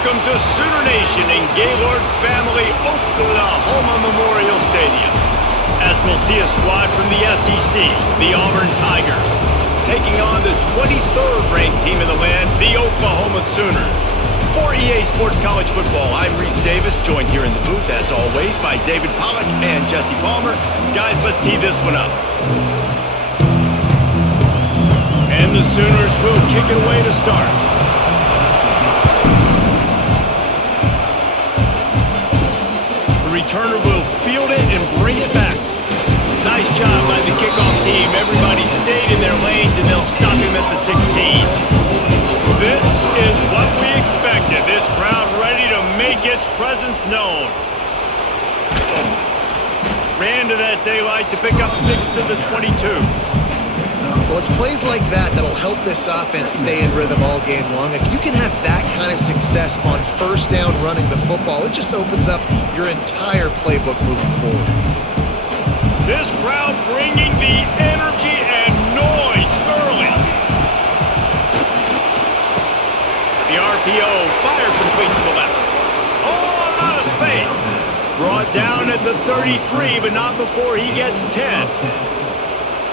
Welcome to Sooner Nation in Gaylord Family Oklahoma Memorial Stadium, as we'll see a squad from the SEC, the Auburn Tigers, taking on the 23rd ranked team in the land, the Oklahoma Sooners. For EA Sports College Football, I'm Reese Davis, joined here in the booth, as always, by David Pollack and Jesse Palmer. Guys, let's tee this one up. And the Sooners will kick it away to start. Returner will field it and bring it back. Nice job by the kickoff team. Everybody stayed in their lanes, and they'll stop him at the 16. This is what we expected. This crowd ready to make its presence known. Ran to that daylight to pick up 6 to the 22. Well, it's plays like that that'll help this offense stay in rhythm all game long. If you can have that kind of success on first down running the football, it just opens up your entire playbook moving forward. This crowd bringing the energy and noise early. The RPO fire complete to the left. Oh, I'm out of space. Brought down at the 33, but not before he gets 10.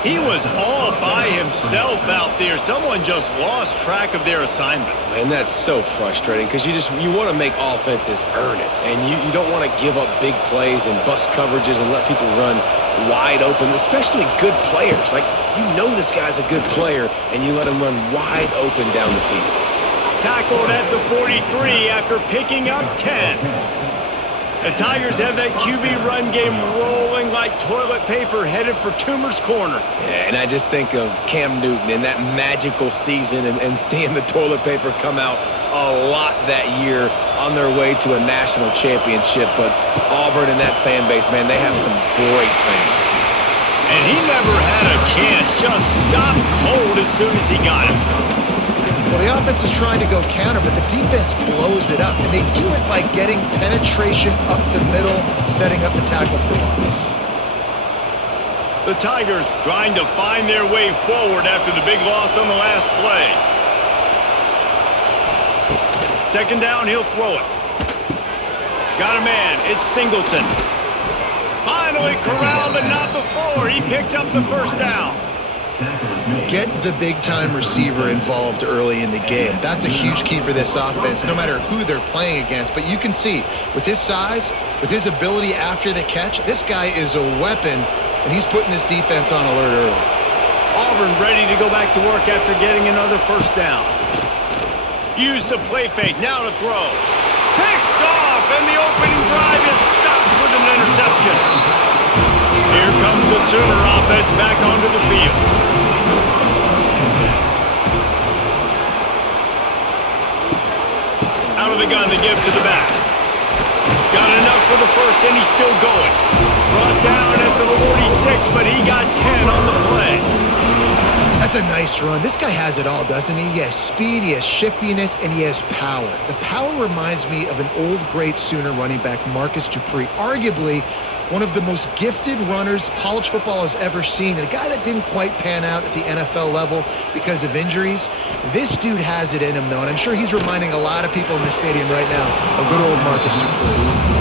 He was all by himself out there. Someone just lost track of their assignment. And that's so frustrating because you want to make offenses earn it. And you don't want to give up big plays and bust coverages and let people run wide open, especially good players. Like, you know this guy's a good player, and you let him run wide open down the field. Tackled at the 43 after picking up 10. The Tigers have that QB run game rolling like toilet paper headed for Toomer's Corner. Yeah, and I just think of Cam Newton in that magical season and seeing the toilet paper come out a lot that year on their way to a national championship. But Auburn and that fan base, man, they have some great fans. And he never had a chance, just stopped cold as soon as he got him. Well, the offense is trying to go counter, but the defense blows it up, and they do it by getting penetration up the middle, setting up the tackle for loss. The Tigers trying to find their way forward after the big loss on the last play. Second down, he'll throw it. Got a man, it's Singleton. Finally corralled, but not before. He picked up the first down. Get the big-time receiver involved early in the game. That's a huge key for this offense, no matter who they're playing against. But you can see, with his size, with his ability after the catch, this guy is a weapon, and he's putting this defense on alert early. Auburn ready to go back to work after getting another first down. Use the play fake, now to throw. Picked off, and the opening drive is stopped with an interception. Here comes the Sooner offense back onto the field. Out of the gun to give to the back. Got enough for the first, and he's still going. Brought down at the 46, but he got 10 on the play. That's a nice run. This guy has it all, doesn't he? He has speed, he has shiftiness, and he has power. The power reminds me of an old great Sooner running back, Marcus Dupree, arguably one of the most gifted runners college football has ever seen, and a guy that didn't quite pan out at the NFL level because of injuries. This dude has it in him, though, and I'm sure he's reminding a lot of people in the stadium right now of good old Marcus Dupree.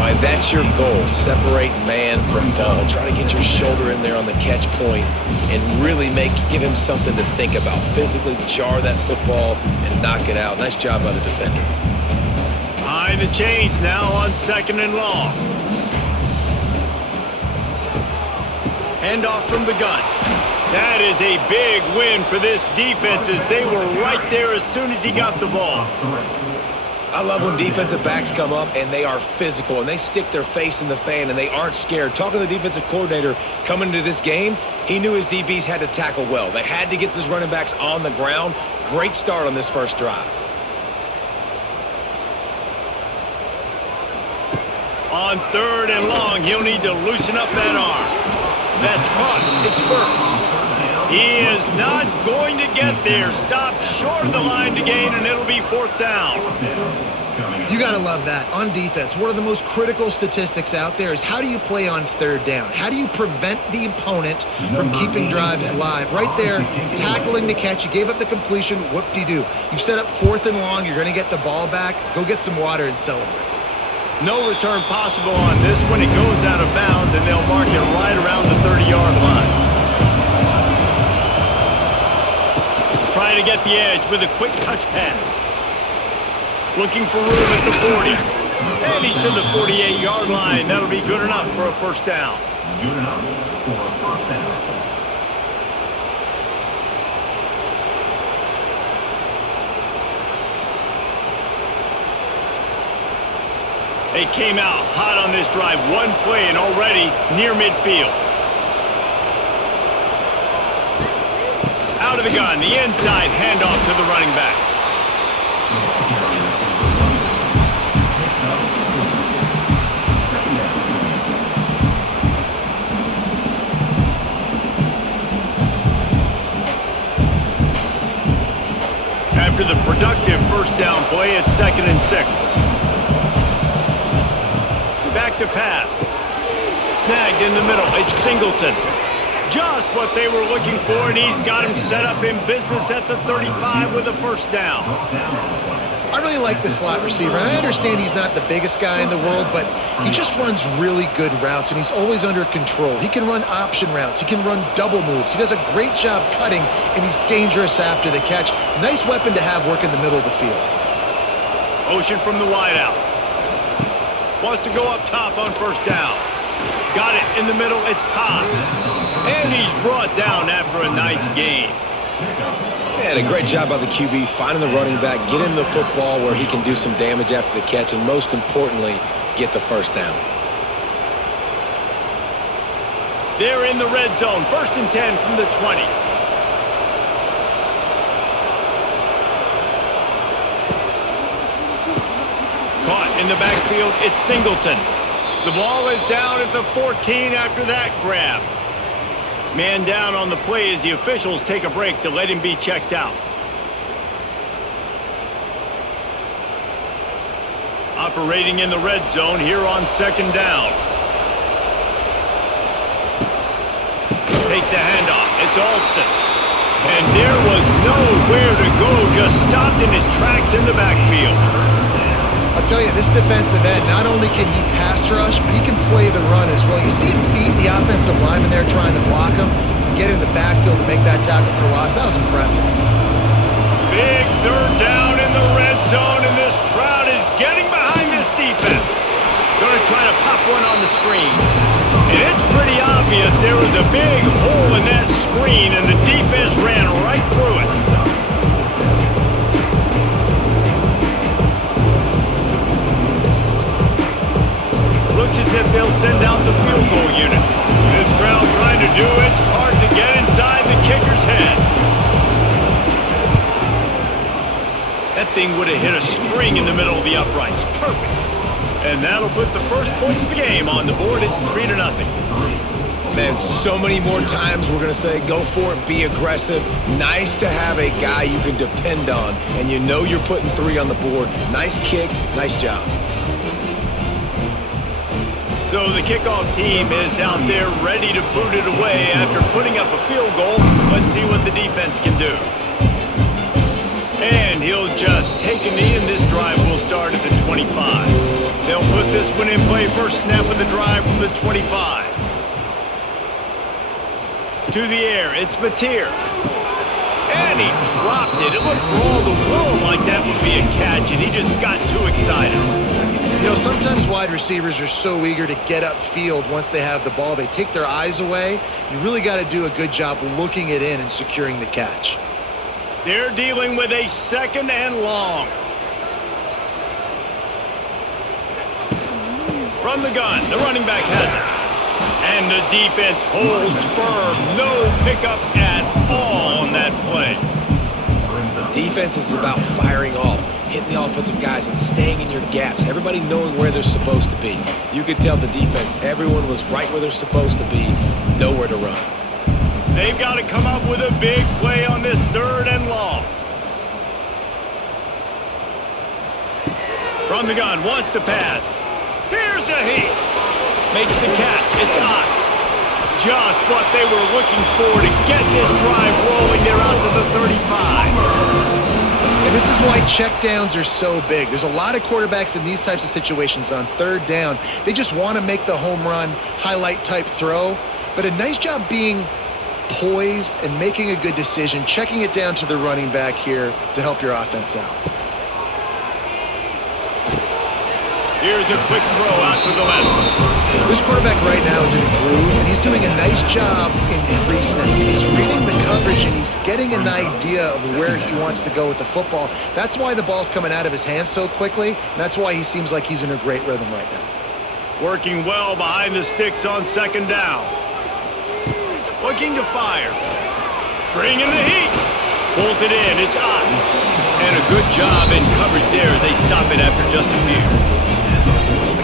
And that's your goal, separate man from ball. Try to get your shoulder in there on the catch point and really give him something to think about. Physically jar that football and knock it out. Nice job by the defender. Behind the chains now on second and long. Handoff from the gun. That is a big win for this defense, as they were right there as soon as he got the ball. I love when defensive backs come up and they are physical and they stick their face in the fan and they aren't scared. Talking to the defensive coordinator coming into this game, he knew his DBs had to tackle well. They had to get these running backs on the ground. Great start on this first drive. On third and long, he'll need to loosen up that arm. That's caught. It's Burks. He is not going to get there. Stopped short of the line to gain, and it'll be 4th down. You got to love that. On defense, one of the most critical statistics out there is how do you play on 3rd down? How do you prevent the opponent from keeping drives alive? Right there, tackling the catch. You gave up the completion. Whoop-de-doo. You've set up 4th and long. You're going to get the ball back. Go get some water and celebrate. No return possible on this one. It goes out of bounds, and they'll mark it right around the 30-yard line. Trying to get the edge with a quick touch pass. Looking for room at the 40. And he's to the 48-yard line. That'll be good enough for a 1st down. Good enough for a 1st down. They came out hot on this drive. One play and already near midfield. Out of the gun. The inside handoff to the running back. After the productive 1st down play, it's 2nd and 6. Back to pass. Snagged in the middle. It's Singleton. Just what they were looking for, and he's got him set up in business at the 35 with a 1st down. I really like the slot receiver, and I understand he's not the biggest guy in the world, but he just runs really good routes, and he's always under control. He can run option routes. He can run double moves. He does a great job cutting, and he's dangerous after the catch. Nice weapon to have working the middle of the field. Motion from the wideout. Wants to go up top on 1st down. Got it in the middle. It's caught. And he's brought down after a nice gain. Yeah, a great job by the QB finding the running back, get him the football where he can do some damage after the catch, and most importantly, get the 1st down. They're in the red zone. 1st and 10 from the 20. Caught in the backfield. It's Singleton. The ball is down at the 14 after that grab. Man down on the play as the officials take a break to let him be checked out. Operating in the red zone here on 2nd down. Takes the handoff. It's Alston. And there was nowhere to go. Just stopped in his tracks in the backfield. I'll tell you, this defensive end, not only can he pass rush, but he can play the run as well. You see him beat the offensive lineman there trying to block him and get in the backfield to make that tackle for loss. That was impressive. Big 3rd down in the red zone, and this crowd is getting behind this defense. Going to try to pop one on the screen. And it's pretty obvious there was a big hole in that screen, and the defense ran right through it. Looks as if they'll send out the field goal unit. This crowd trying to do its part to get inside the kicker's head. That thing would have hit a string in the middle of the uprights. Perfect. And that'll put the first points of the game on the board. It's 3-0. Man, so many more times we're going to say go for it, be aggressive. Nice to have a guy you can depend on, and you know you're putting 3 on the board. Nice kick, nice job. So the kickoff team is out there ready to boot it away after putting up a field goal. Let's see what the defense can do. And he'll just take a knee, and this drive will start at the 25. They'll put this one in play. First snap of the drive from the 25. To the air, it's Mateer. And he dropped it. It looked for all the world like that would be a catch, and he just got too excited. You know, sometimes wide receivers are so eager to get upfield once they have the ball. They take their eyes away. You really got to do a good job looking it in and securing the catch. They're dealing with a 2nd and long. From the gun, the running back has it. And the defense holds firm. No pickup at all on that play. Defense is about firing off, hitting the offensive guys and staying in your gaps. Everybody knowing where they're supposed to be. You could tell the defense, everyone was right where they're supposed to be, nowhere to run. They've got to come up with a big play on this 3rd and long. From the gun, wants to pass. Here's a heat. Makes the catch. It's on. Just what they were looking for to get this drive rolling. They're out to the 35. And this is why checkdowns are so big. There's a lot of quarterbacks in these types of situations on 3rd down. They just want to make the home run, highlight type throw. But a nice job being poised and making a good decision, checking it down to the running back here to help your offense out. Here's a quick throw out to the left. This quarterback right now is in a groove, and he's doing a nice job in pre-snap. He's reading the coverage, and he's getting an idea of where he wants to go with the football. That's why the ball's coming out of his hands so quickly, and that's why he seems like he's in a great rhythm right now. Working well behind the sticks on 2nd down. Looking to fire. Bringing the heat. Pulls it in. It's on. And a good job in coverage there as they stop it after just a few.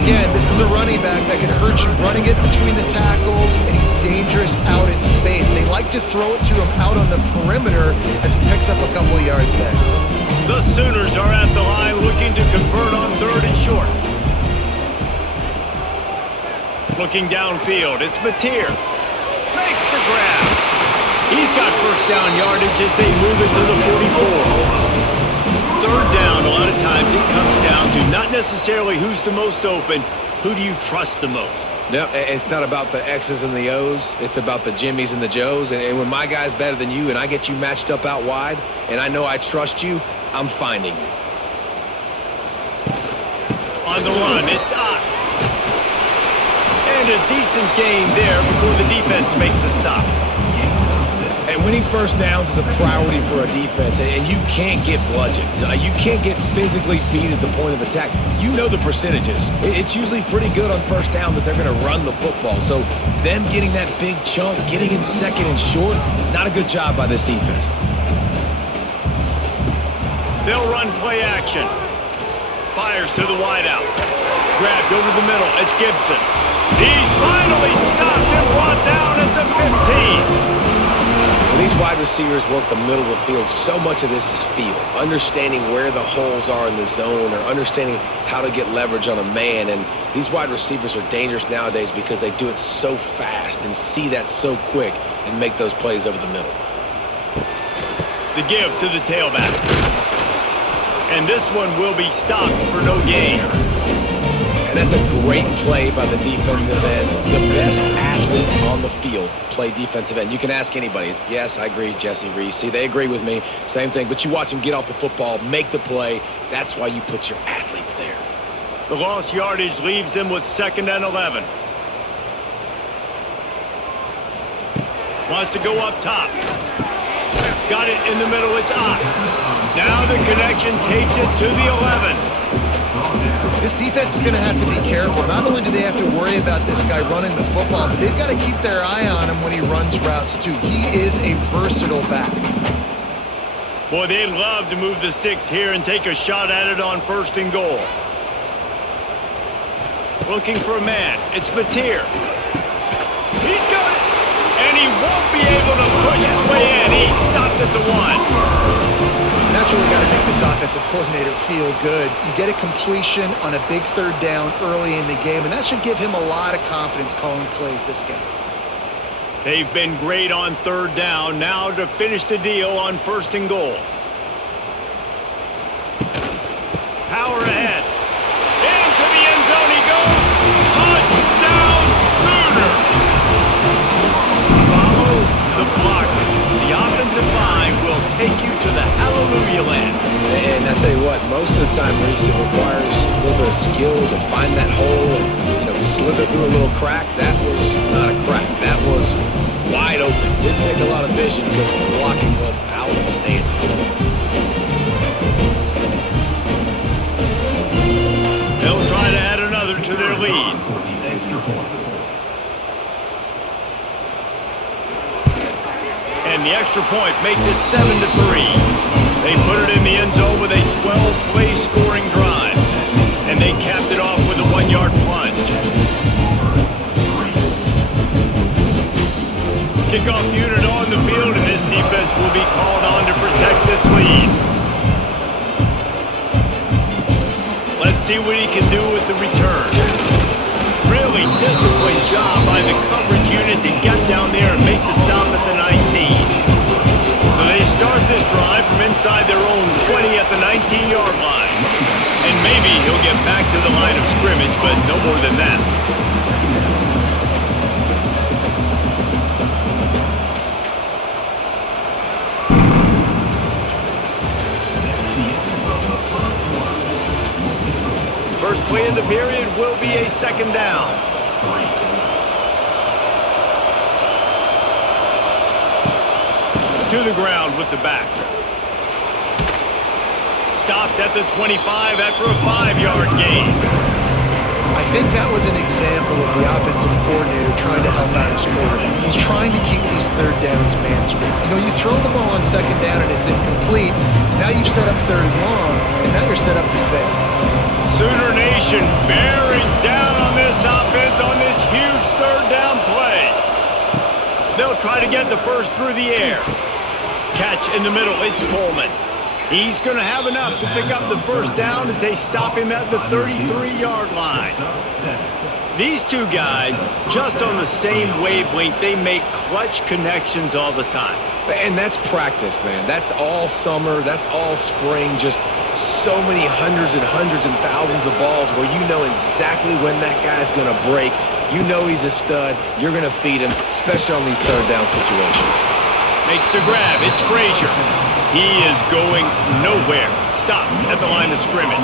Again, this is a running back that can hurt you running it between the tackles, and he's dangerous out in space. They like to throw it to him out on the perimeter as he picks up a couple of yards there. The Sooners are at the line looking to convert on 3rd and short. Looking downfield, it's Mateer. Makes the grab. He's got 1st down yardage as they move it to the 44. 3rd down, a lot of times it comes down to not necessarily who's the most open, who do you trust the most? Yep, it's not about the X's and the O's. It's about the Jimmys and the Joes. And when my guy's better than you and I get you matched up out wide and I know I trust you, I'm finding you. On the run, it's up. And a decent gain there before the defense makes the stop. And winning 1st downs is a priority for a defense, and you can't get bludgeoned. You can't get physically beat at the point of attack. You know the percentages. It's usually pretty good on 1st down that they're going to run the football. So them getting that big chunk, getting in 2nd and short, not a good job by this defense. They'll run play action. Fires to the wideout. Grabbed over the middle. It's Gibson. He's finally stopped and brought down at the 15. When these wide receivers work the middle of the field, so much of this is feel. Understanding where the holes are in the zone or understanding how to get leverage on a man. And these wide receivers are dangerous nowadays because they do it so fast and see that so quick and make those plays over the middle. The give to the tailback. And this one will be stopped for no gain. And that's a great play by the defensive end. The best athletes on the field play defensive end. You can ask anybody. Yes, I agree, Jesse Reese. See, they agree with me. Same thing. But you watch them get off the football, make the play. That's why you put your athletes there. The lost yardage leaves them with 2nd and 11. Wants to go up top. Got it in the middle. It's on. Now the connection takes it to the 11. This defense is going to have to be careful. Not only do they have to worry about this guy running the football, but they've got to keep their eye on him when he runs routes too. He is a versatile back. Boy, they'd love to move the sticks here and take a shot at it on 1st and goal. Looking for a man. It's Mateer. He's got it. And he won't be able to push his way in. He stopped at the 1. And that's really got to make this offensive coordinator feel good. You get a completion on a big 3rd down early in the game, and that should give him a lot of confidence calling plays this game. They've been great on 3rd down. Now to finish the deal on 1st and goal. Power ahead. Into the end zone he goes. Touchdown Sooners! Follow the blockers. The offensive line will take you to the hallelujah land. And I tell you what, most of the time, Reese, it requires a little bit of skill to find that hole and, slither through a little crack. That was not a crack. That was wide open. Didn't take a lot of vision because the blocking was outstanding. They'll try to add another to their lead. And the extra point makes it 7-3. They put it in the end zone with a 12-play scoring drive. And they capped it off with a 1-yard plunge. kickoff unit on the field, and this defense will be called on to protect this lead. Let's see what he can do with the return. Really disciplined job by the coverage unit to get down there and make the stop at the 19. So they start this drive from inside their own 20 at the 19-yard line. And maybe he'll get back to the line of scrimmage, but no more than that. First play in the period will be a second down. To the ground with the back. Stopped at the 25 after a 5-yard gain. I think that was an example of the offensive coordinator trying to help out his quarterback. He's trying to keep these third downs manageable. You know, you throw the ball on second down and it's incomplete. Now you've set up third and long, and now you're set up to fail. Sooner Nation bearing down on this offense on this huge third down play. They'll try to get the first through the air. Catch in the middle, it's Coleman. He's going to have enough to pick up the first down as they stop him at the 33-yard line. These two guys, just on the same wavelength, they make clutch connections all the time. And that's practice, man. That's all summer. That's all spring. Just so many hundreds and thousands of balls where you know exactly when that guy's going to break. You know he's a stud. You're going to feed him, especially on these third down situations. Makes the grab. It's Frazier. He is going nowhere. Stop at the line of scrimmage.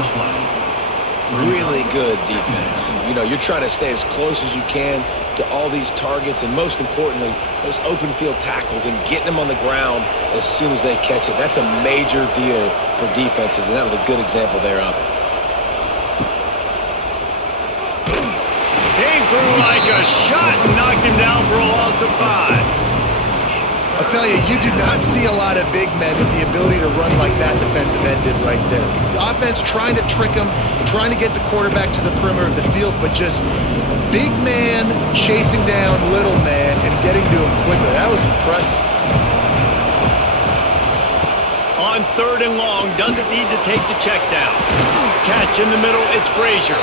Really good defense. You know, you're trying to stay as close as you can to all these targets, and most importantly, those open field tackles and getting them on the ground as soon as they catch it. That's a major deal for defenses, and that was a good example there of it. Came through like a shot and knocked him down for a loss of 5. I'll tell you, you do not see a lot of big men with the ability to run like that defensive end did right there. The offense trying to trick him, trying to get the quarterback to the perimeter of the field, but just big man chasing down little man and getting to him quickly. That was impressive. On third and long, doesn't need to take the check down. Catch in the middle, it's Frazier.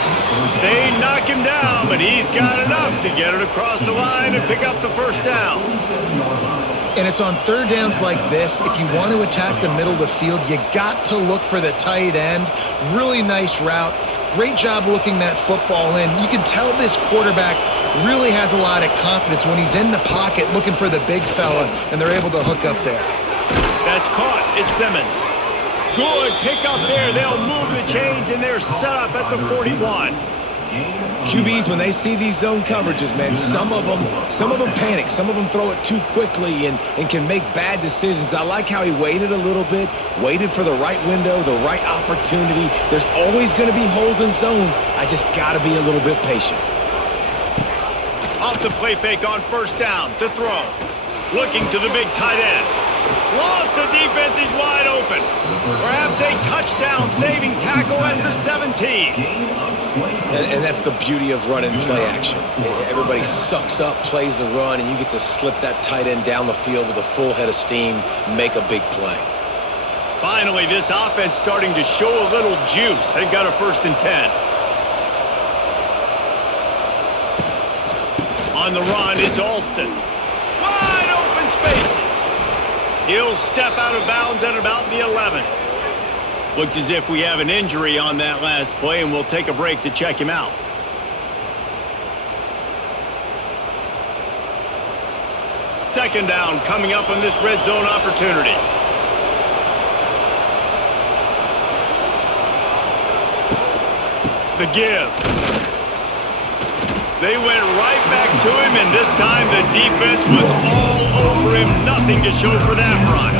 They knock him down, but he's got enough to get it across the line and pick up the first down. And it's on third downs like this, if you want to attack the middle of the field, you got to look for the tight end. Really nice route. Great job looking that football in. You can tell this quarterback really has a lot of confidence when he's in the pocket looking for the big fella, and they're able to hook up there. That's caught. It's Simmons. Good pick up there. They'll move the chains, and they're set up at the 41. QBs, when they see these zone coverages, man, some of them panic. Some of them throw it too quickly and can make bad decisions. I like how he waited a little bit, waited for the right window, the right opportunity. There's always going to be holes in zones. I just got to be a little bit patient. Off the play fake on first down to throw. Looking to the big tight end. Lost the defense, he's wide open. Perhaps a touchdown saving tackle at the 17. And that's the beauty of run and play action. Everybody sucks up, plays the run, and you get to slip that tight end down the field with a full head of steam, make a big play. Finally, this offense starting to show a little juice. They've got a 1st and 10. On the run, it's Alston. Wide open spaces. He'll step out of bounds at about the 11. Looks as if we have an injury on that last play, and we'll take a break to check him out. Second down coming up on this red zone opportunity. The give. They went right back to him, and this time the defense was all over him. Nothing to show for that run.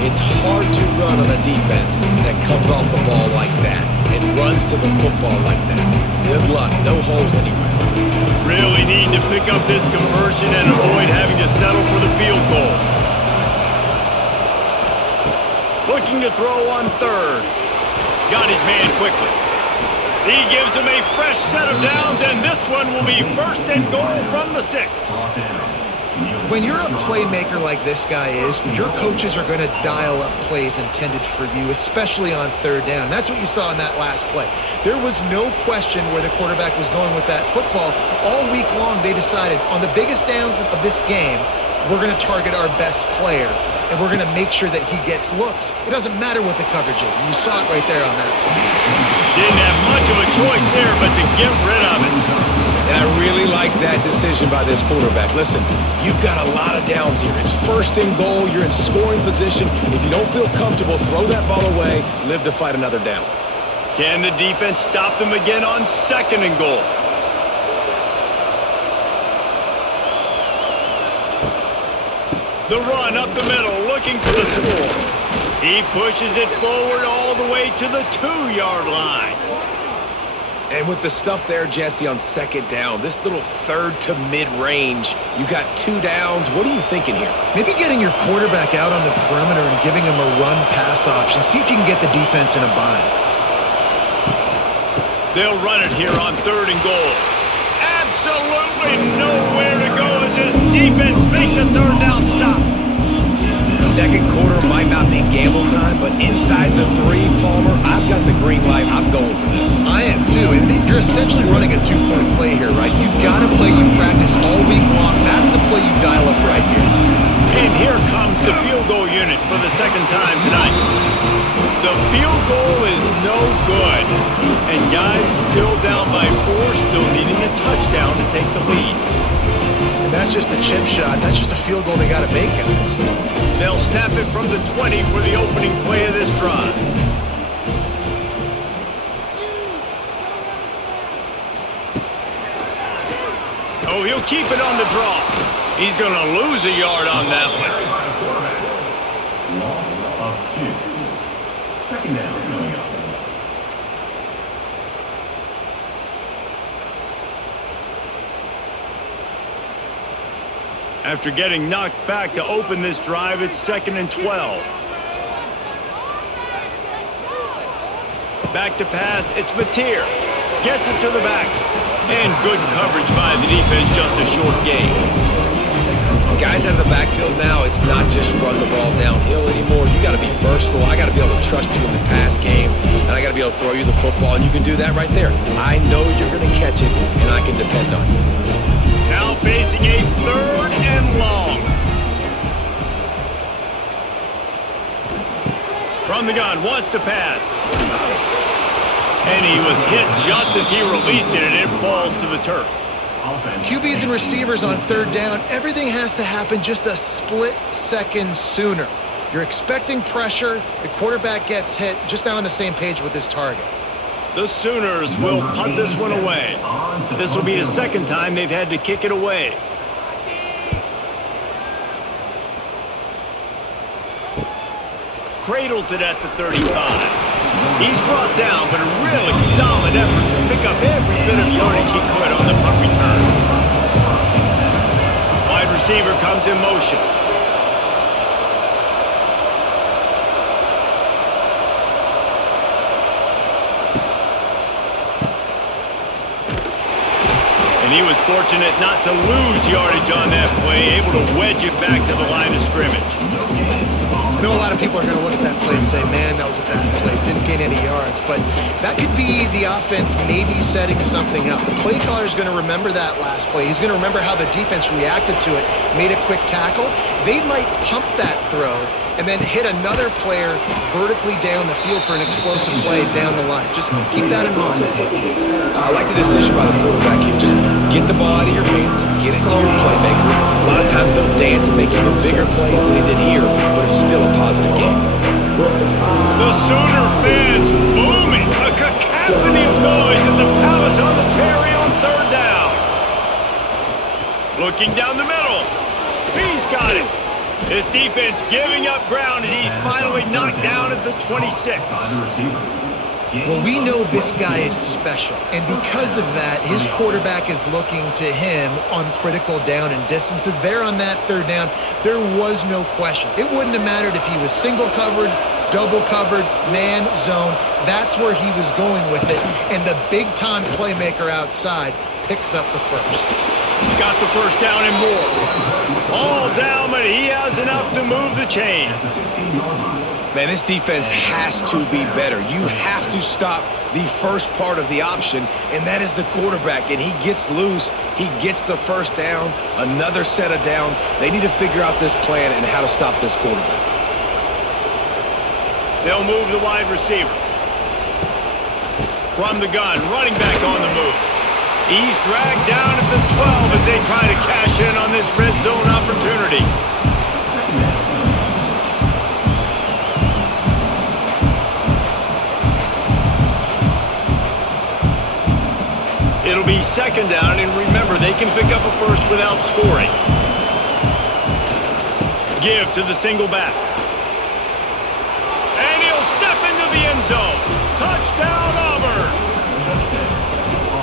It's hard to run on a defense that comes off the ball like that and runs to the football like that. Good luck. No holes anywhere. Really need to pick up this conversion and avoid having to settle for the field goal. Looking to throw on third. Got his man quickly. He gives him a fresh set of downs, and this one will be 1st and goal from the 6. When you're a playmaker like this guy is, your coaches are going to dial up plays intended for you, especially on third down. That's what you saw in that last play. There was no question where the quarterback was going with that football. All week long, they decided on the biggest downs of this game, we're going to target our best player, and we're going to make sure that he gets looks. It doesn't matter what the coverage is, and you saw it right there on that play. Didn't have much of a choice there but to get rid of it. And I really like that decision by this quarterback. Listen, you've got a lot of downs here. It's first and goal. You're in scoring position. If you don't feel comfortable, throw that ball away. Live to fight another down. Can the defense stop them again on second and goal? The run up the middle, looking for the score. He pushes it forward all the way to the 2-yard line. And with the stuff there, Jesse, on second down, this little third to mid-range, you got 2 downs. What are you thinking here? Maybe getting your quarterback out on the perimeter and giving him a run-pass option. See if you can get the defense in a bind. They'll run it here on third and goal. Absolutely nowhere to go as this defense makes a third down stop. Second quarter might not be gamble time, but inside the 3, Palmer, I've got the green light. I'm going for this. I am too, and you're essentially running a 2-point play here, right? You've got a play you practice all week long. That's the play you dial up right here. And here comes the field goal unit for the second time tonight. The field goal is no good. And guys still down by 4, still needing a touchdown to take the lead. And that's just the chip shot. That's just a field goal they got to make, guys. They'll snap it from the 20 for the opening play of this drive. Oh, he'll keep it on the draw. He's going to lose a yard on that one. Loss of 2. Second down coming up. After getting knocked back to open this drive, it's 2nd and 12. Back to pass, it's Mateer. Gets it to the back. And good coverage by the defense, just a short gain. Guys out of the backfield now, it's not just run the ball downhill anymore. You got to be versatile. I got to be able to trust you in the pass game, and I got to be able to throw you the football, and you can do that right there. I know you're going to catch it, and I can depend on you. Now facing a 3rd and long. From the gun, wants to pass. And he was hit just as he released it, and it falls to the turf. QBs and receivers on third down, everything has to happen just a split second sooner. You're expecting pressure, the quarterback gets hit, just not on the same page with his target. The Sooners will punt this one away. This will be the second time they've had to kick it away. Cradles it at the 35. He's brought down, but a really solid effort to pick up every bit of yardage he could on the punt return. Wide receiver comes in motion. And he was fortunate not to lose yardage on that play, able to wedge it back to the line of scrimmage. I know a lot of people are going to look at that play and say, man, that was a bad play. Didn't gain any yards. But that could be the offense maybe setting something up. The play caller is going to remember that last play. He's going to remember how the defense reacted to it, made a quick tackle. They might pump that throw and then hit another player vertically down the field for an explosive play down the line. Just keep that in mind. I like the decision by the quarterback here. Just get the ball out of your hands, get it to your playmaker. A lot of times they'll dance and make even bigger plays than they did here, but it's still a positive game. The Sooner fans booming. A cacophony of noise at the Palace on the Prairie on third down. Looking down the middle. He's got it. His defense giving up ground as he's finally knocked down at the 26. Well, we know this guy is special, and because of that, his quarterback is looking to him on critical down and distances. There on that third down, there was no question. It wouldn't have mattered if he was single covered, double covered, man, zone. That's where he was going with it, and the big-time playmaker outside picks up the first. Got the first down and more. All down, but he has enough to move the chains. Man, this defense has to be better. You have to stop the first part of the option, and that is the quarterback. And he gets loose. He gets the first down, another set of downs. They need to figure out this plan and how to stop this quarterback. They'll move the wide receiver. From the gun, running back on the move. He's dragged down at the 12 as they try to cash in on this red zone opportunity. It'll be second down, and remember, they can pick up a first without scoring. Give to the single back. And he'll step into the end zone. Touchdown, Auburn.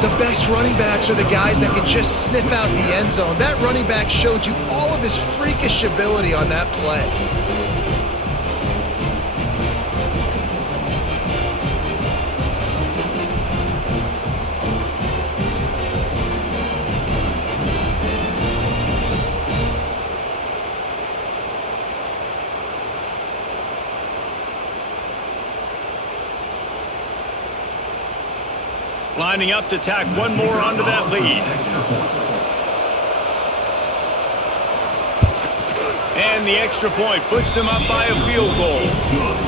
The best running backs are the guys that can just sniff out the end zone. That running back showed you all of his freakish ability on that play. Lining up to tack one more onto that lead. And the extra point puts them up by a field goal.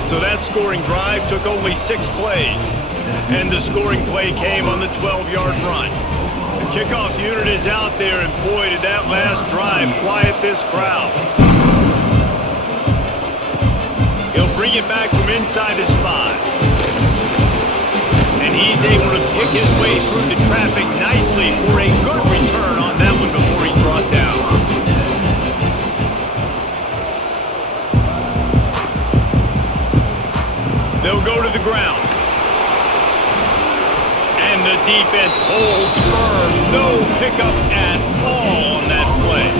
So that scoring drive took only 6 plays. And the scoring play came on the 12-yard run. The kickoff unit is out there, and boy, did that last drive quiet this crowd. He'll bring it back from inside his 5. And he's able to pick his way through the traffic nicely for a good return on that one before he's brought down. They'll go to the ground. And the defense holds firm. No pickup at all on that play.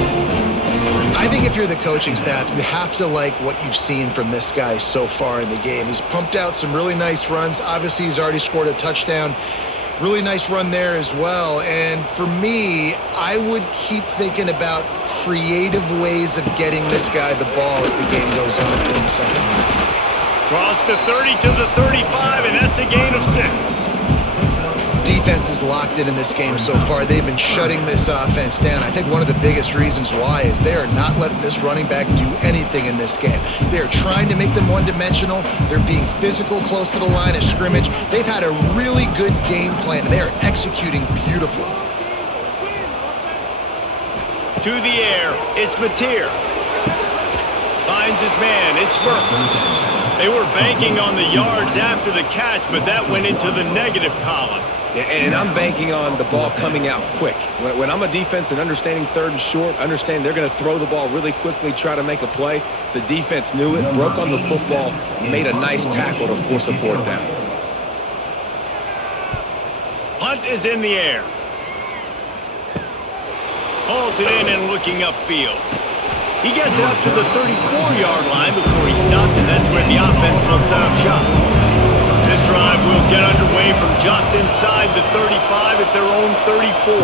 I think if you're the coaching staff, you have to like what you've seen from this guy so far in the game. He's pumped out some really nice runs. Obviously, he's already scored a touchdown. Really nice run there as well. And for me, I would keep thinking about creative ways of getting this guy the ball as the game goes on in the second half. Cross the 30 to the 35, and that's a gain of 6. Defense is locked in this game so far. They've been shutting this offense down. I think one of the biggest reasons why is they are not letting this running back do anything in this game. They are trying to make them one-dimensional. They're being physical close to the line of scrimmage. They've had a really good game plan, and they are executing beautifully. To the air, it's Mateer. Finds his man, it's Burks. They were banking on the yards after the catch, but that went into the negative column. And I'm banking on the ball coming out quick. When I'm a defense and understanding third and short, understand they're going to throw the ball really quickly, try to make a play. The defense knew it, broke on the football, made a nice tackle to force a 4th down. Punt is in the air. Hauls it in and looking upfield. He gets it up to the 34-yard line before he stopped, and that's where the offense will set up shop. This drive will get underway from just inside the 35 at their own 34.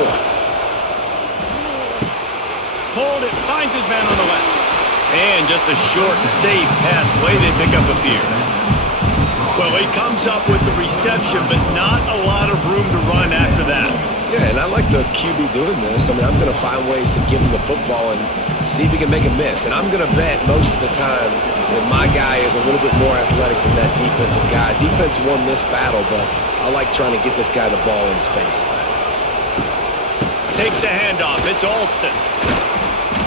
Pulled it, finds his man on the left. And just a short and safe pass play, they pick up a few. Well, he comes up with the reception, but not a lot of room to run after that. Yeah, and I like the QB doing this. I mean, I'm going to find ways to give him the football and see if he can make a miss. And I'm going to bet most of the time that my guy is a little bit more athletic than that defensive guy. Defense won this battle, but I like trying to get this guy the ball in space. Takes the handoff. It's Alston.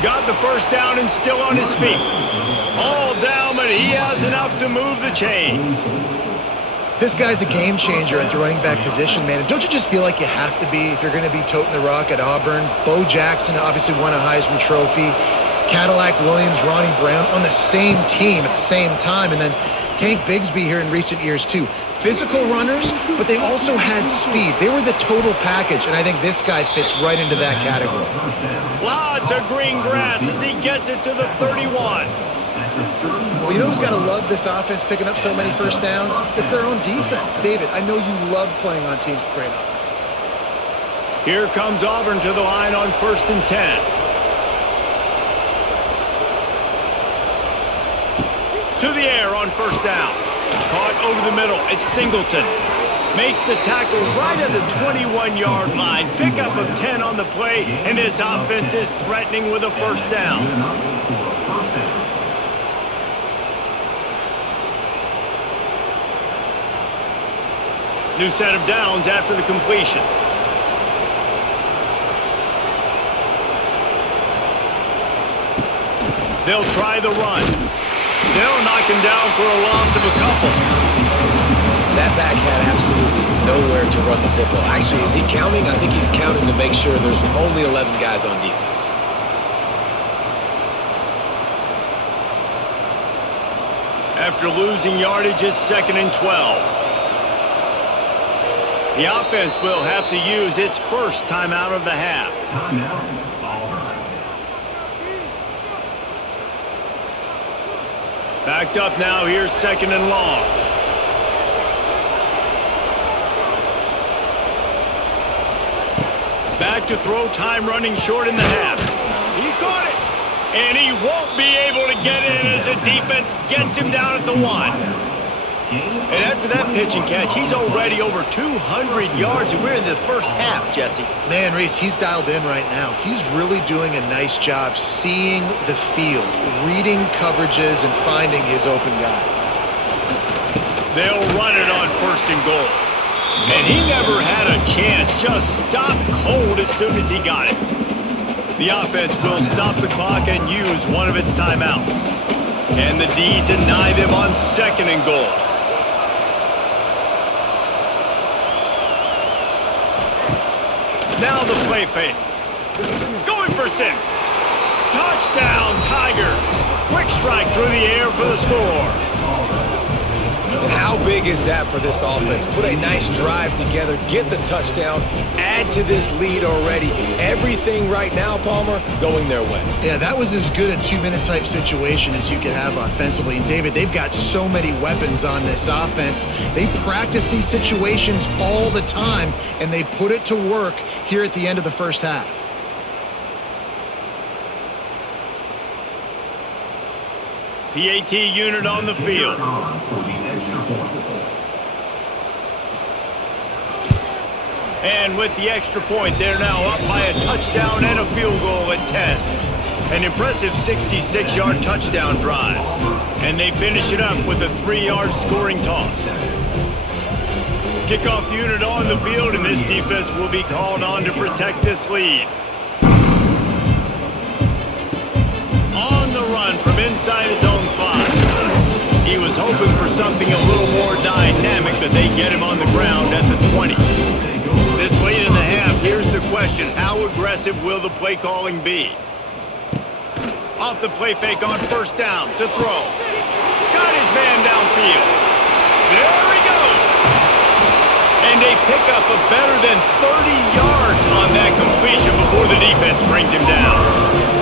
Got the first down and still on his feet. All down, but he has enough to move the chains. This guy's a game changer at the running back position, man. And don't you just feel like you have to be if you're going to be toting the rock at Auburn? Bo Jackson obviously won a Heisman Trophy. Cadillac Williams, Ronnie Brown on the same team at the same time. And then Tank Bigsby here in recent years, too. Physical runners, but they also had speed. They were the total package, and I think this guy fits right into that category. Lots of green grass as he gets it to the 31. Well, you know who's got to love this offense picking up so many first downs? It's their own defense. David, I know you love playing on teams with great offenses. Here comes Auburn to the line on 1st and 10. to the air on first down. Caught over the middle. It's Singleton. Makes the tackle right at the 21-yard line. Pickup of 10 on the play, and this offense is threatening with a first down. New set of downs after the completion. They'll try the run. They'll knock him down for a loss of a couple. That back had absolutely nowhere to run the football. Actually, is he counting? I think he's counting to make sure there's only 11 guys on defense. After losing yardage, it's 2nd and 12. The offense will have to use its first timeout of the half. Timeout, Auburn. Backed up now, here's 2nd and long. Back to throw, time running short in the half. He caught it, and he won't be able to get in as the defense gets him down at the 1. And after that pitch and catch, he's already over 200 yards, and we're in the first half, Jesse. Man, Reese, he's dialed in right now. He's really doing a nice job seeing the field, reading coverages, and finding his open guy. They'll run it on 1st and goal. And he never had a chance, just stopped cold as soon as he got it. The offense will stop the clock and use one of its timeouts. And the D deny them on 2nd and goal. Now the play fake. Going for 6. Touchdown, Tigers. Quick strike through the air for the score. And how big is that for this offense? Put a nice drive together, get the touchdown, add to this lead already. Everything right now, Palmer, going their way. Yeah, that was as good a 2-minute type situation as you could have offensively. And David, they've got so many weapons on this offense. They practice these situations all the time, and they put it to work here at the end of the first half. PAT unit on the field. And with the extra point, they're now up by a touchdown and a field goal at 10. An impressive 66-yard touchdown drive. And they finish it up with a 3-yard scoring toss. Kickoff unit on the field, and this defense will be called on to protect this lead. On the run from inside his own 5. He was hoping for something a little more dynamic, but they get him on the ground at the 20. This late in the half, here's the question. How aggressive will the play calling be? Off the play fake on 1st down to throw. Got his man downfield. There he goes. And they pick up a better than 30 yards on that completion before the defense brings him down.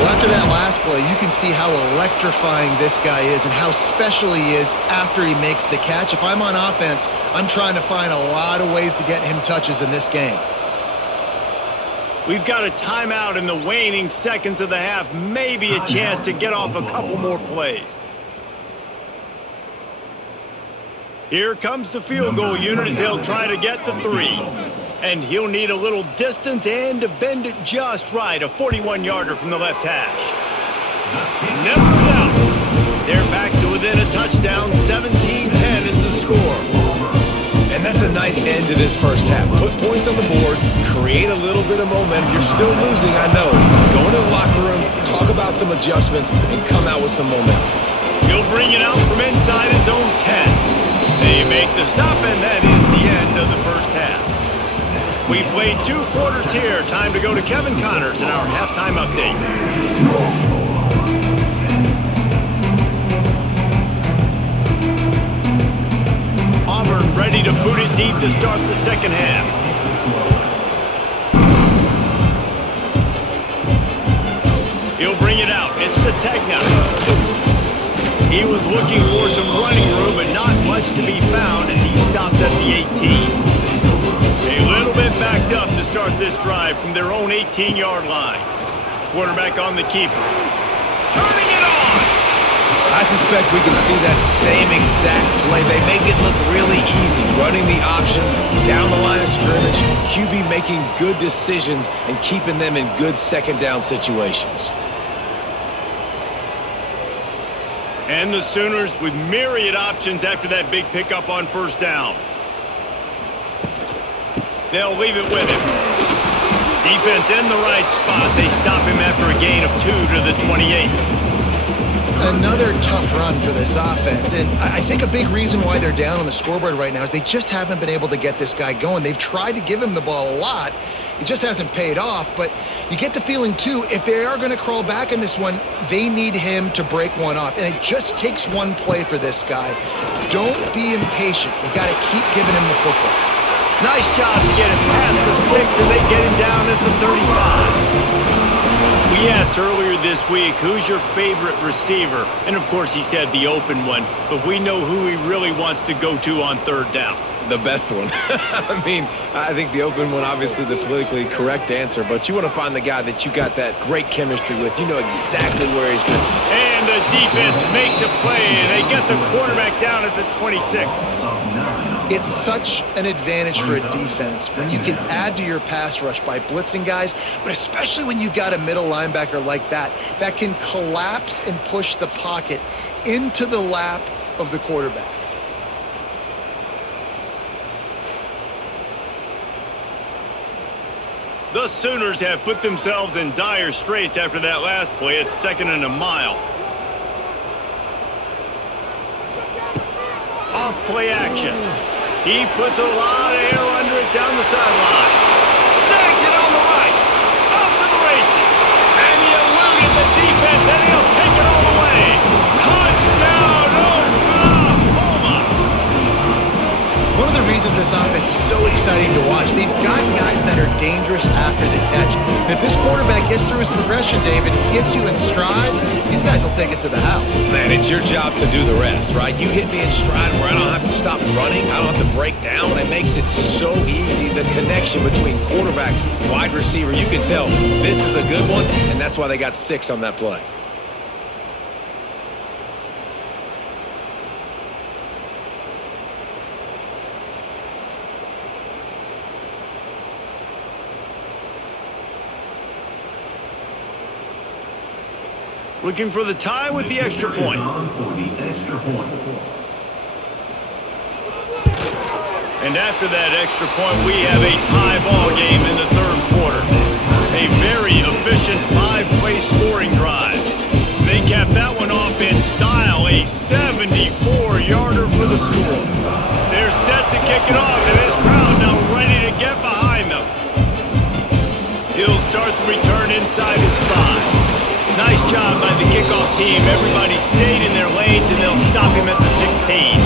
Well, after that last play, you can see how electrifying this guy is and how special he is after he makes the catch. If I'm on offense, I'm trying to find a lot of ways to get him touches in this game. We've got a timeout in the waning seconds of the half. Maybe a chance to get off a couple more plays. Here comes the field goal unit as they'll try to get the 3. And he'll need a little distance and to bend it just right. A 41-yarder from the left hash. Never in doubt. They're back to within a touchdown. 17-10 is the score. And that's a nice end to this first half. Put points on the board, create a little bit of momentum. You're still losing, I know. Go into the locker room, talk about some adjustments, and come out with some momentum. He'll bring it out from inside his own 10. They make the stop, and that is the end of the first half. We've played 2 quarters here. Time to go to Kevin Connors in our halftime update. Auburn ready to boot it deep to start the second half. He'll bring it out. It's Sategna. He was looking for some running room, but not much to be found as he stopped at the 18. A little bit backed up to start this drive from their own 18-yard line. Quarterback on the keeper. Turning it on! I suspect we can see that same exact play. They make it look really easy, running the option down the line of scrimmage, QB making good decisions and keeping them in good second down situations. And the Sooners with myriad options after that big pickup on first down. They'll leave it with him. Defense in the right spot. They stop him after a gain of 2 to the 28. Another tough run for this offense, and I think a big reason why they're down on the scoreboard right now is they just haven't been able to get this guy going. They've tried to give him the ball a lot. It just hasn't paid off, but you get the feeling, too, if they are going to crawl back in this one, they need him to break one off, and it just takes one play for this guy. Don't be impatient. You got to keep giving him the football. Nice job to get it past the sticks, and they get him down at the 35. We asked earlier this week, who's your favorite receiver? And, of course, he said the open one, but we know who he really wants to go to on third down. The best one. I mean, I think the open one, obviously the politically correct answer, but you want to find the guy that you got that great chemistry with. You know exactly where he's going. And the defense makes a play, and they get the quarterback down at the 26. It's such an advantage for a defense when you can add to your pass rush by blitzing guys, but especially when you've got a middle linebacker like that can collapse and push the pocket into the lap of the quarterback. The Sooners have put themselves in dire straits after that last play. It's 2nd and a mile. Off play action. He puts a lot of air under it down the sideline. Snags it on the right. Off to the races. And he eluded the defense, and he'll take it all the way. Touchdown, Oklahoma! One of the reasons this offense is so exciting to watch, they've got guys that are dangerous after the catch. And if this quarterback gets through his progression, David, hits you in stride, these guys will take it to the house. Man, it's your job to do the rest, right? You hit me in stride where I don't have to stop running. I don't have to break down. It makes it so easy. The connection between quarterback, wide receiver, you can tell this is a good one, and that's why they got 6 on that play. Looking for the tie with the extra point. And after that extra point, we have a tie ball game in the third quarter. A very efficient 5-play scoring drive. They capped that one off in style, a 74-yarder for the score. They're set to kick it off, and this crowd now ready to get behind them. He'll start the return inside his 5. Nice job by the kickoff team. Everybody stayed in their lanes, and they'll stop him at the 16.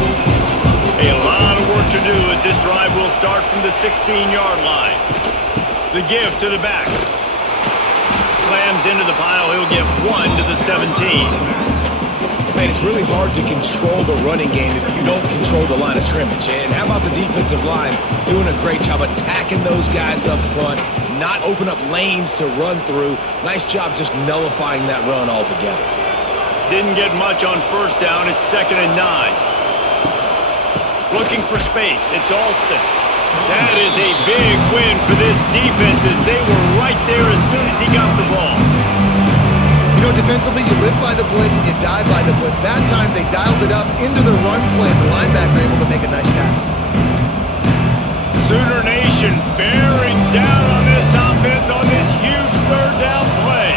A lot of work to do as this drive will start from the 16-yard line. The give to the back. Slams into the pile. He'll get 1 to the 17. Man, it's really hard to control the running game if you don't control the line of scrimmage. And how about the defensive line doing a great job attacking those guys up front, not open up lanes to run through. Nice job just nullifying that run altogether. Didn't get much on first down. It's 2nd and 9. Looking for space. It's Alston. That is a big win for this defense as they were right there as soon as he got the ball. You know, defensively, you live by the blitz and you die by the blitz. That time, they dialed it up into the run play. The linebacker able to make a nice tackle. Sooner Nation bearing down on this offense on this huge third down play.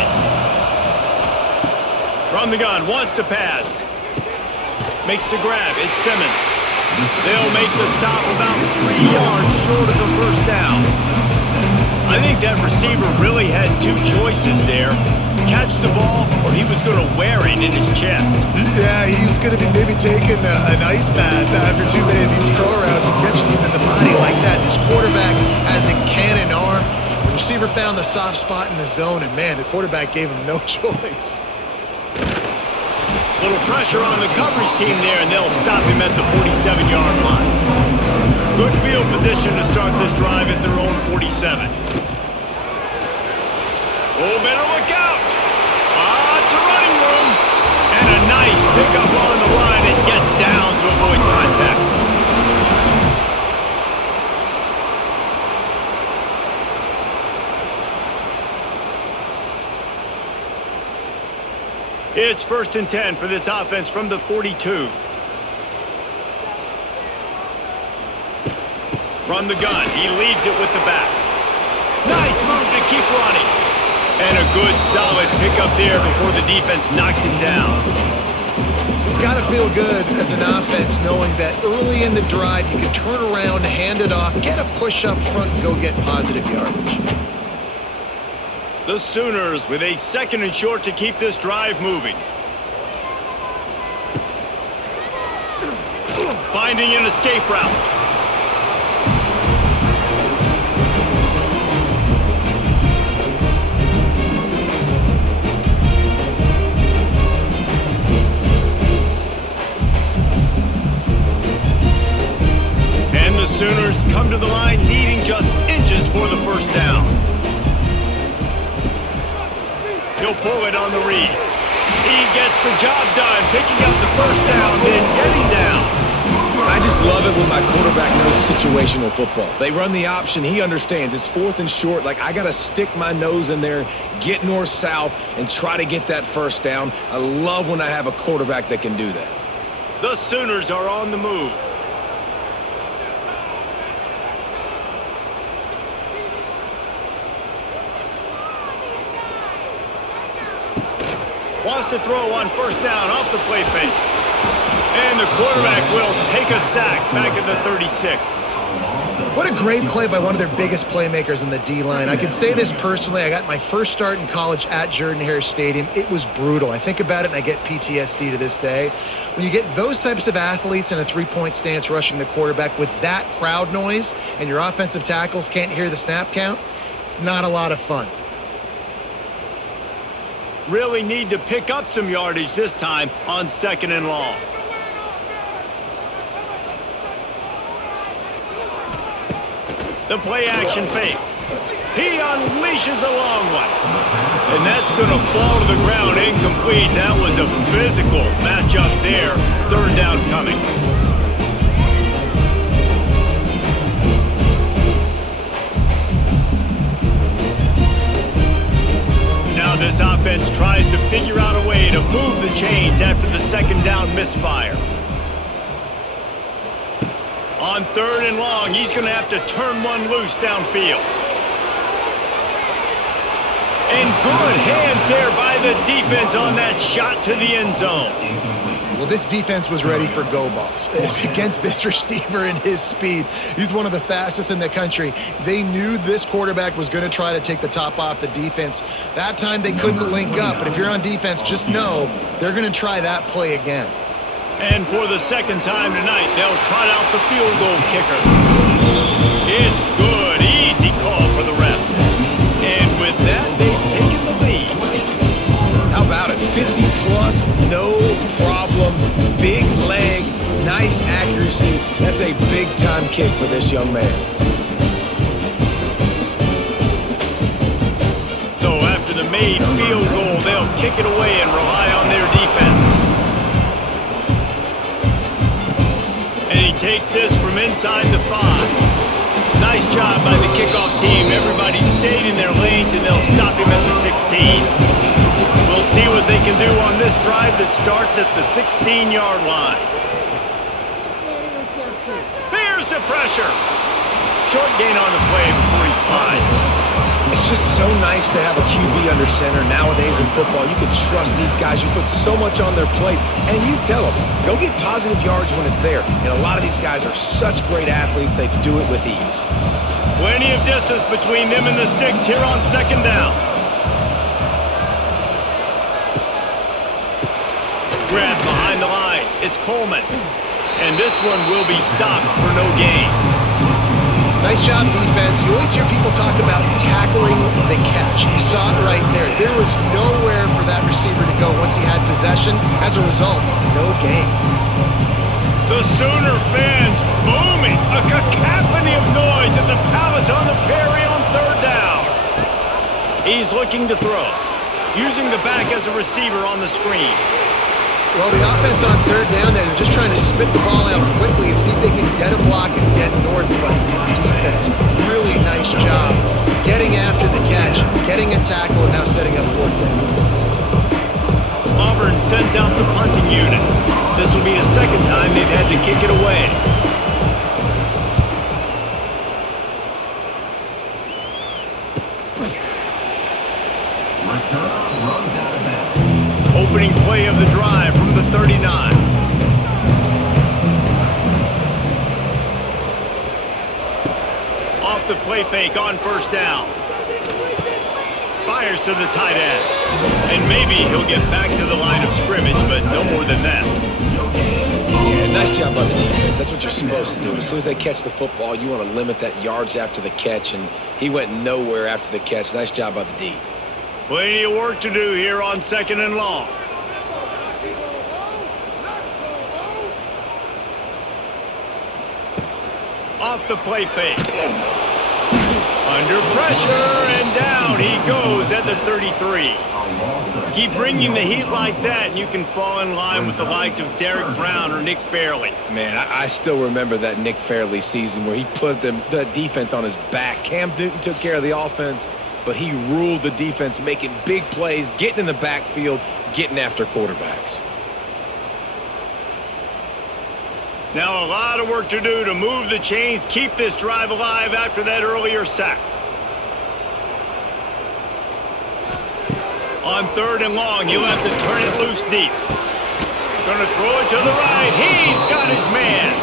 From the gun, wants to pass. Makes the grab. It's Simmons. They'll make the stop about 3 yards short of the first down. I think that receiver really had 2 choices there. Catch the ball, or he was going to wear it in his chest. Yeah, he was going to be maybe taking an ice bath after too many of these curl routes. He catches them in the body like that. This quarterback has a cannon arm. The receiver found the soft spot in the zone, and man, the quarterback gave him no choice. Little pressure on the coverage team there, and they'll stop him at the 47-yard line. Good field position to start this drive at their own 47. Oh, better look out. Lots of running room. And And a nice pickup on the line and gets down to avoid contact. It's 1st and 10 for this offense from the 42. From the gun, he leaves it with the back. Nice move to keep running. And a good, solid pickup there before the defense knocks him down. It's got to feel good as an offense knowing that early in the drive you can turn around, hand it off, get a push up front, and go get positive yardage. The Sooners with a 2nd and short to keep this drive moving. Finding an escape route. And the Sooners come to the line needing just inches for the 1st down. He'll pull it on the read. He gets the job done, picking up the 1st down, then getting down. I just love it when my quarterback knows situational football. They run the option. He understands. It's 4th and short. Like, I got to stick my nose in there, get north-south, and try to get that 1st down. I love when I have a quarterback that can do that. The Sooners are on the move. Wants to throw on 1st down off the play fake. And the quarterback will take a sack back at the 36. What a great play by one of their biggest playmakers in the D-line. I can say this personally. I got my first start in college at Jordan-Hare Stadium. It was brutal. I think about it and I get PTSD to this day. When you get those types of athletes in a three-point stance rushing the quarterback with that crowd noise and your offensive tackles can't hear the snap count, it's not a lot of fun. Really need to pick up some yardage this time on 2nd and long. The play action fake. He unleashes a long one. And that's going to fall to the ground incomplete. That was a physical matchup there. 3rd down coming. Now this offense tries to figure out a way to move the chains after the 2nd down misfire. On 3rd and long, he's going to have to turn one loose downfield. And good hands there by the defense on that shot to the end zone. Well, this defense was ready for go balls. Against this receiver and his speed, he's one of the fastest in the country. They knew this quarterback was going to try to take the top off the defense. That time they couldn't link up, but if you're on defense, just know they're going to try that play again. And for the 2nd time tonight, they'll trot out the field goal kicker. It's good. Easy call for the refs. And with that, they've taken the lead. How about it? 50-plus, no problem. Big leg, nice accuracy. That's a big-time kick for this young man. So after the made field goal, they'll kick it away and rely on their defense. And he takes this from inside the 5. Nice job by the kickoff team. Everybody stayed in their lanes, and they'll stop him at the 16. We'll see what they can do on this drive that starts at the 16-yard line. Here's the pressure. Short gain on the play before he slides. It's just so nice to have a QB under center. Nowadays in football, you can trust these guys. You put so much on their plate, and you tell them, go get positive yards when it's there. And a lot of these guys are such great athletes, they do it with ease. Plenty of distance between them and the sticks here on 2nd down. Grab behind the line. It's Coleman. And this one will be stopped for no gain. Nice job, defense. You always hear people talk about tackling the catch. You saw it right there. There was nowhere for that receiver to go once he had possession. As a result, no gain. The Sooner fans booming. A cacophony of noise at the Palace on the Prairie on 3rd down. He's looking to throw, using the back as a receiver on the screen. Well, the offense on third down there, they're just trying to spit the ball out quickly and see if they can get a block and get north. But defense, really nice job getting after the catch, getting a tackle, and now setting up fourth down. Auburn sends out the punting unit. This will be the second time they've had to kick it away. Opening play of the drive from the 39. Off the play fake on first down. Fires to the tight end. And maybe he'll get back to the line of scrimmage, but no more than that. Yeah, nice job by the defense. That's what you're supposed to do. As soon as they catch the football, you want to limit that yards after the catch, and he went nowhere after the catch. Nice job by the D. Plenty of work to do here on 2nd and long. Off the play fake. Under pressure, and down he goes at the 33. Keep bringing the heat like that, and you can fall in line with the likes of Derek Brown or Nick Fairley. Man, I still remember that Nick Fairley season where he put the defense on his back. Cam Newton took care of the offense, but he ruled the defense, making big plays, getting in the backfield, getting after quarterbacks. Now a lot of work to do to move the chains, keep this drive alive after that earlier sack. On 3rd and long, he'll have to turn it loose deep. Gonna throw it to the right. He's got his man.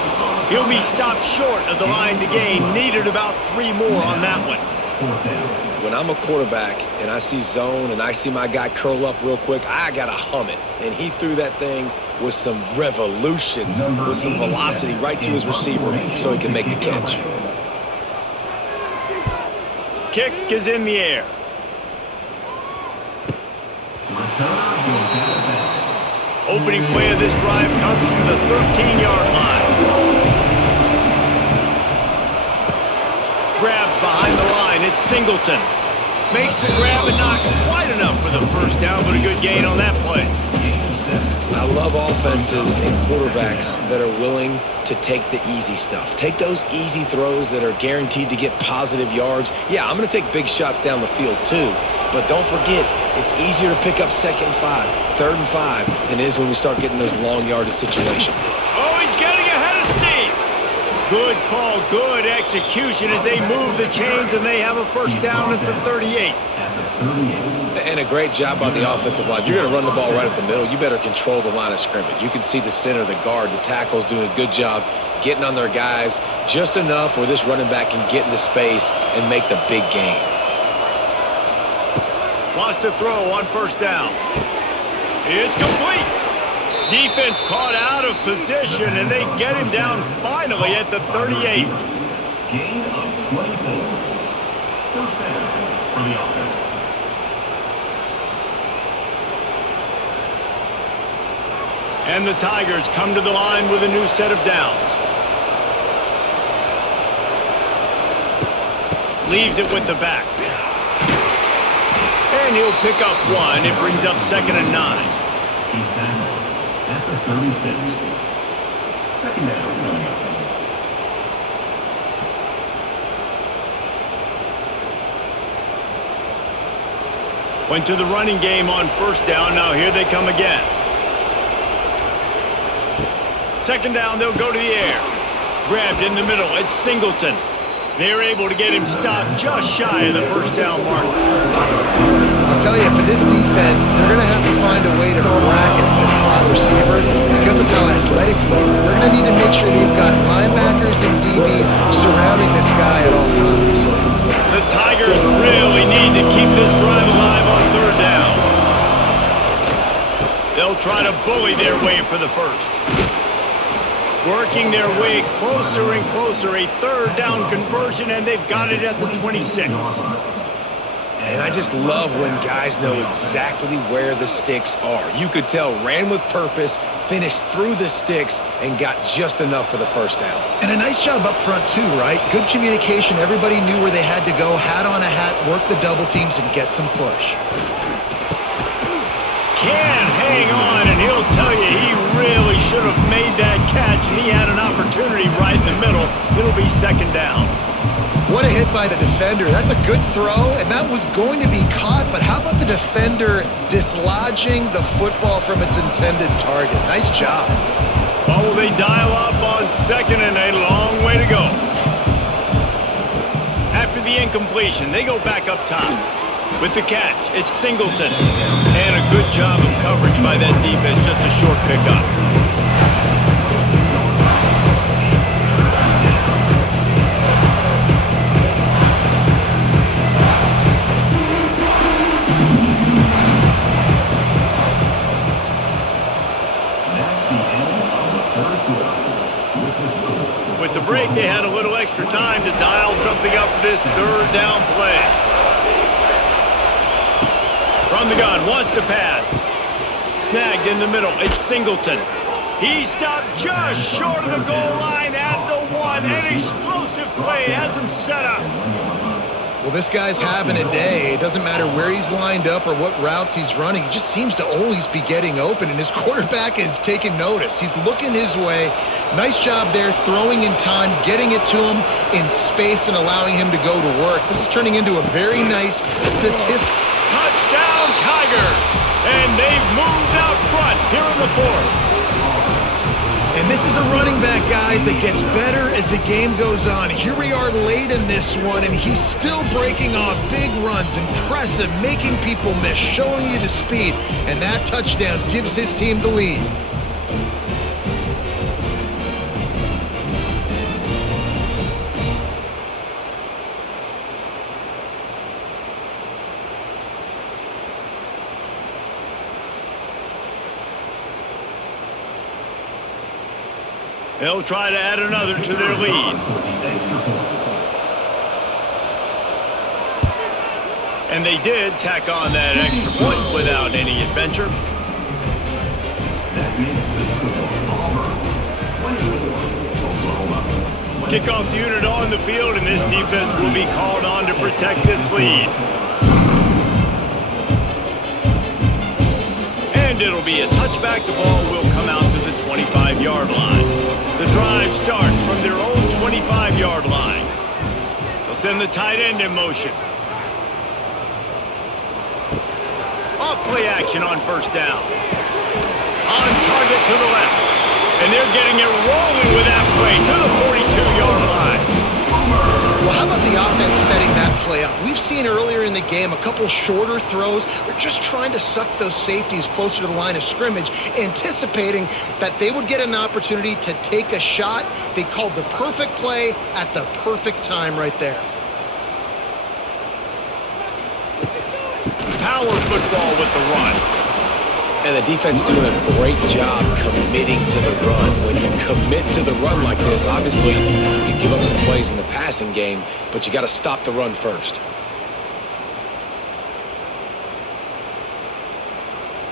He'll be stopped short of the line to gain. Needed about 3 more on that one. When I'm a quarterback and I see zone and I see my guy curl up real quick, I got to hum it. And he threw that thing with some revolutions, with some velocity right to his receiver so he can make the catch. Kick is in the air. Opening play of this drive comes from the 13-yard line. Grabbed behind the line, it's Singleton. Makes the grab and not quite enough for the first down, but a good gain on that play. I love offenses and quarterbacks that are willing to take the easy stuff. Take those easy throws that are guaranteed to get positive yards. Yeah, I'm going to take big shots down the field too, but don't forget, it's easier to pick up 2nd and 5, 3rd and 5 than it is when we start getting those long yardage situations. Oh, he's getting ahead of steam. Good call, good execution as they move the chains and they have a first down at the 38. And a great job by the offensive line. If you're going to run the ball right at the middle, you better control the line of scrimmage. You can see the center, the guard, the tackles doing a good job getting on their guys just enough where this running back can get into space and make the big gain. Wants to throw on first down. It's complete. Defense caught out of position, and they get him down finally at the 38. Gain of 24. First down for the offense. And the Tigers come to the line with a new set of downs. Leaves it with the back. And he'll pick up 1. It brings up 2nd and 9. He's down at the 36. 2nd down. Went to the running game on first down. Now here they come again. 2nd down, they'll go to the air. Grabbed in the middle, it's Singleton. They're able to get him stopped just shy of the first down mark. I'll tell you, for this defense, they're going to have to find a way to bracket this slot receiver because of how athletic he is. They're going to need to make sure they've got linebackers and DBs surrounding this guy at all times. The Tigers really need to keep this drive alive on 3rd down. They'll try to bully their way for the first. Working their way closer and closer, a 3rd down conversion, and they've got it at the 26. And I just love when guys know exactly where the sticks are. You could tell ran with purpose, finished through the sticks, and got just enough for the first down. And a nice job up front too, right? Good communication. Everybody knew where they had to go, hat on a hat, work the double teams, and get some push. Can hang on, and he'll tell you should have made that catch, and he had an opportunity right in the middle. It'll be second down. What a hit by the defender. That's a good throw, and that was going to be caught, but how about the defender dislodging the football from its intended target? Nice job. Oh, they dial up on second and a long way to go. After the incompletion, they go back up top. With the catch, it's Singleton. And a good job of coverage by that defense, just a short pickup. With the break, they had a little extra time to dial something up for this third down play. From the gun, wants to pass. Snagged in the middle, it's Singleton. He stopped just short of the goal line at the one. An explosive play has him set up. Well, this guy's having a day. It doesn't matter where he's lined up or what routes he's running. He just seems to always be getting open, and his quarterback is taking notice. He's looking his way. Nice job there, throwing in time, getting it to him in space and allowing him to go to work. This is turning into a very nice statistic. Touchdown, Tigers! And they've moved out front here in the fourth. And this is a running back, guys, that gets better as the game goes on. Here we are late in this one, and he's still breaking off big runs. Impressive, making people miss, showing you the speed. And that touchdown gives his team the lead. They'll try to add another to their lead. And they did tack on that extra point without any adventure. That makes the score Auburn 24, Oklahoma. Kickoff unit on the field, and this defense will be called on to protect this lead. And it'll be a touchback. The ball will come out to the 25-yard line. The drive starts from their own 25-yard line. They'll send the tight end in motion. Off play action on first down. On target to the left. And they're getting it rolling with that play to the 42-yard line. Well, how about the offense setting that play up? We've seen earlier in the game a couple shorter throws. They're just trying to suck those safeties closer to the line of scrimmage, anticipating that they would get an opportunity to take a shot. They called the perfect play at the perfect time right there. Power football with the run. And the defense doing a great job committing to the run. When you commit to the run like this, obviously you can give up some plays in the passing game, but you got to stop the run first.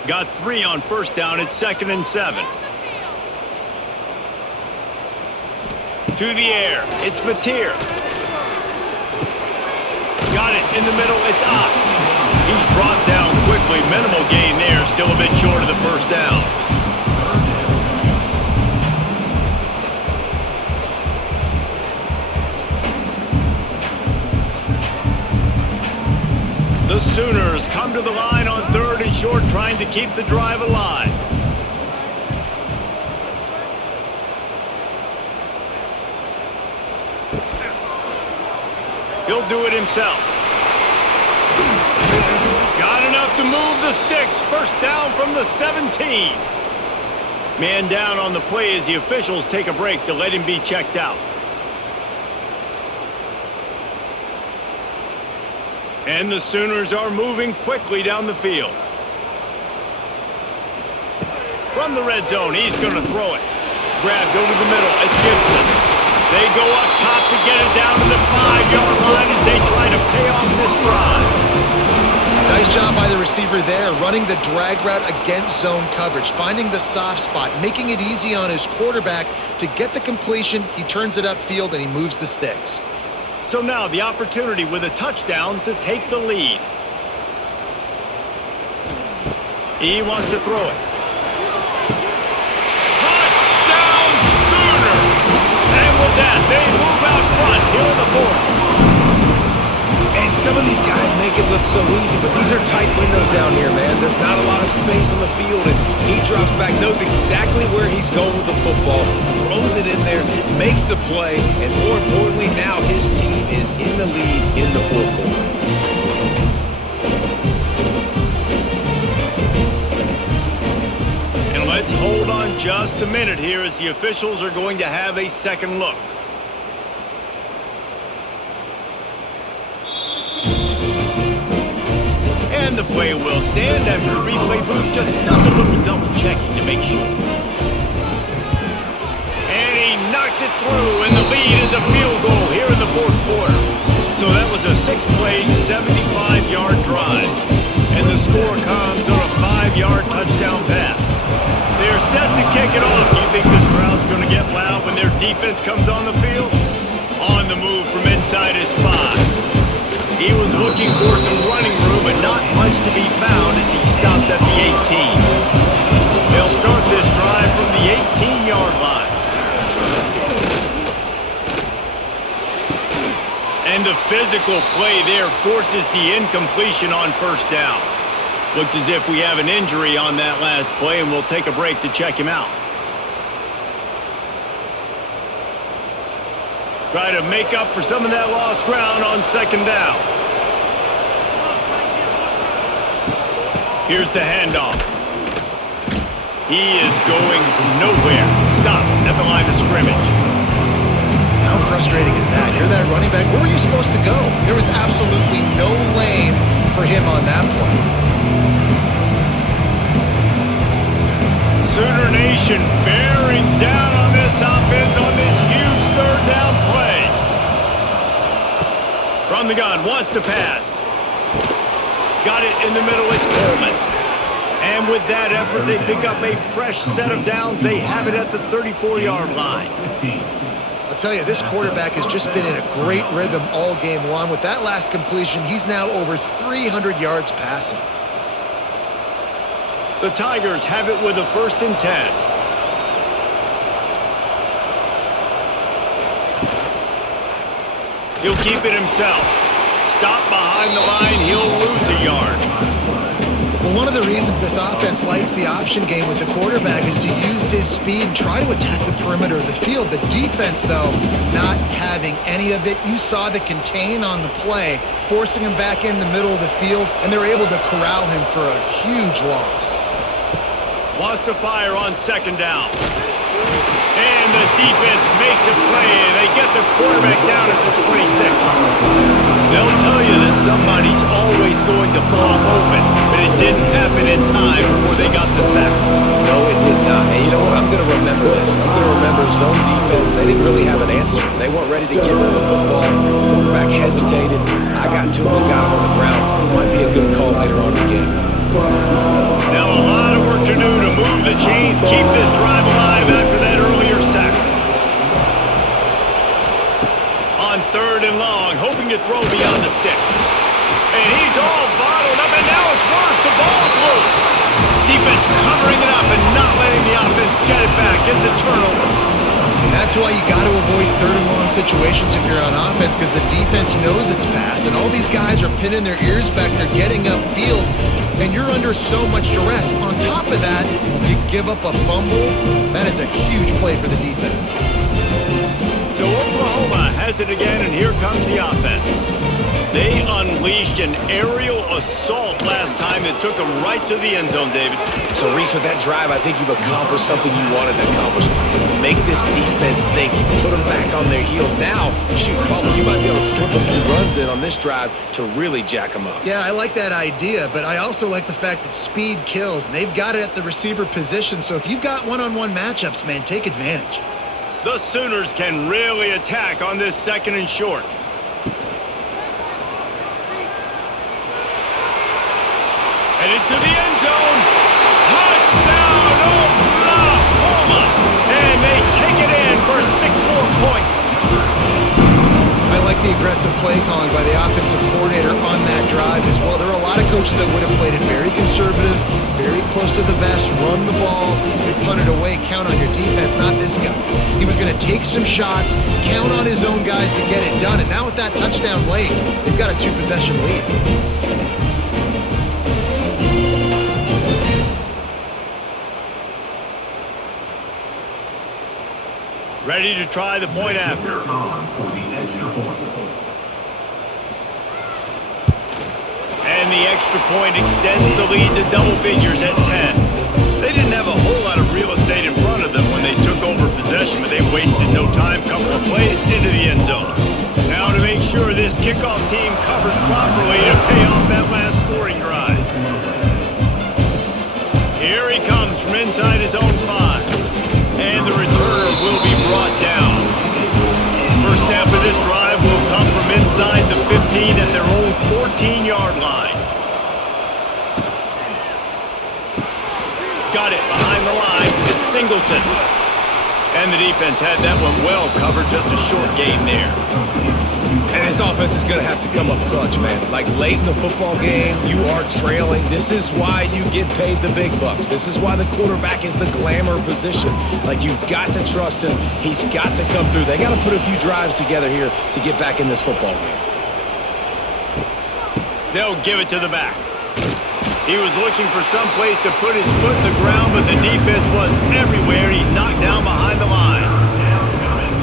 Got 3 on first down. It's 2nd and 7. To the air. It's Mateer. Got it in the middle. It's Ott. He's brought down quickly. Minimal gain there. Still a bit short of the first down. The Sooners come to the line on 3rd and short, trying to keep the drive alive. He'll do it himself. Got enough to move the sticks. First down from the 17. Man down on the play as the officials take a break to let him be checked out. And the Sooners are moving quickly down the field. From the red zone, he's going to throw it. Grabbed over the middle. It's Gibson. They go up top to get it down to the 5-yard line as they try to pay off this drive. Nice job by the receiver there, running the drag route against zone coverage, finding the soft spot, making it easy on his quarterback to get the completion. He turns it upfield and he moves the sticks. So now the opportunity with a touchdown to take the lead. He wants to throw it. so easy, but these are tight windows down here, man. There's not a lot of space on the field, and he drops back, knows exactly where he's going with the football, throws it in there, makes the play, and more importantly, now his team is in the lead in the fourth quarter. And let's hold on just a minute here as the officials are going to have a second look. And the play will stand after the replay booth just does a little double checking to make sure. And he knocks it through, and the lead is a field goal here in the fourth quarter. So that was a 6-play, 75-yard drive. And the score comes on a 5-yard touchdown pass. They're set to kick it off. Do you think this crowd's going to get loud when their defense comes on the field? On the move from inside his 5. He was looking for some running room, but not much to be found as he stopped at the 18. They'll start this drive from the 18-yard line. And the physical play there forces the incompletion on first down. Looks as if we have an injury on that last play, and we'll take a break to check him out. Try to make up for some of that lost ground on second down. Here's the handoff. He is going nowhere. Stop at the line of scrimmage. How frustrating is that? You're that running back. Where were you supposed to go? There was absolutely no lane for him on that play. Sooner Nation bearing down on this offense on this huge third down play. From the gun, wants to pass. Got it in the middle, it's Coleman. And with that effort, they pick up a fresh set of downs. They have it at the 34-yard line. I'll tell you, this quarterback has just been in a great rhythm all game long. With that last completion, he's now over 300 yards passing. The Tigers have it with a 1st and 10. He'll keep it himself. Stop behind the line, he'll lose a yard. Well, one of the reasons this offense likes the option game with the quarterback is to use his speed and try to attack the perimeter of the field. The defense, though, not having any of it. You saw the contain on the play, forcing him back in the middle of the field, and they're able to corral him for a huge loss. Wants to fire on second down. And the defense makes a play, and they get the quarterback down at the 26. They'll tell you that somebody's always going to pop open, but it didn't happen in time before they got the sack. No, it did not. And you know what? I'm going to remember this. I'm going to remember zone defense. They didn't really have an answer. They weren't ready to get rid of the football. Quarterback hesitated. I got to him and got him on the ground. Might be a good call later on in the game. Now a lot of work to do to move the chains, keep this drive alive after that earlier sack. On 3rd and long, hoping to throw beyond the sticks. And he's all bottled up, and now it's worse. The ball's loose. Defense covering it up and not letting the offense get it back. It's a turnover. And that's why you got to avoid 3rd and long situations if you're on offense, because the defense knows it's pass, and all these guys are pinning their ears back. They're getting upfield, and you're under so much duress. On top of that, you give up a fumble. That is a huge play for the defense. So Oklahoma has it again, and here comes the offense. They unleashed an aerial assault last time that took them right to the end zone, David. So, Reese, with that drive, I think you've accomplished something you wanted to accomplish. Make this defense think. You put them back on their heels. Now, shoot, probably you might be able to slip a few runs in on this drive to really jack them up. Yeah, I like that idea, but I also like the fact that speed kills, and they've got it at the receiver position. So if you've got one-on-one matchups, man, take advantage. The Sooners can really attack on this 2nd and short. Headed to the end zone. Touchdown, Oklahoma! And they take it in for 6 more points. I like the aggressive play calling by the offensive coordinator on that drive as well. There are a lot of coaches that would have played it very conservative, very close to the vest, run the ball, and punt it away, count on your defense, not this guy. He was going to take some shots, count on his own guys to get it done, and now with that touchdown late, they've got a 2-possession lead. Ready to try the point after. And the extra point extends the lead to double figures at 10. They didn't have a whole lot of real estate in front of them when they took over possession, but they wasted no time. Couple of plays into the end zone. Now to make sure this kickoff team covers properly to pay off that last scoring drive. Here he comes from inside his own 5. And the returner will be brought down. First snap of this drive will come from inside the 15 at their own 14-yard line. Got it behind the line. It's Singleton. And the defense had that one well covered. Just a short gain there. And this offense is going to have to come up clutch, man. Like late in the football game, you are trailing. This is why you get paid the big bucks. This is why the quarterback is the glamour position. Like, you've got to trust him. He's got to come through. They got to put a few drives together here to get back in this football game. They'll give it to the back. He was looking for some place to put his foot in the ground, but the defense was everywhere. He's knocked down behind the line.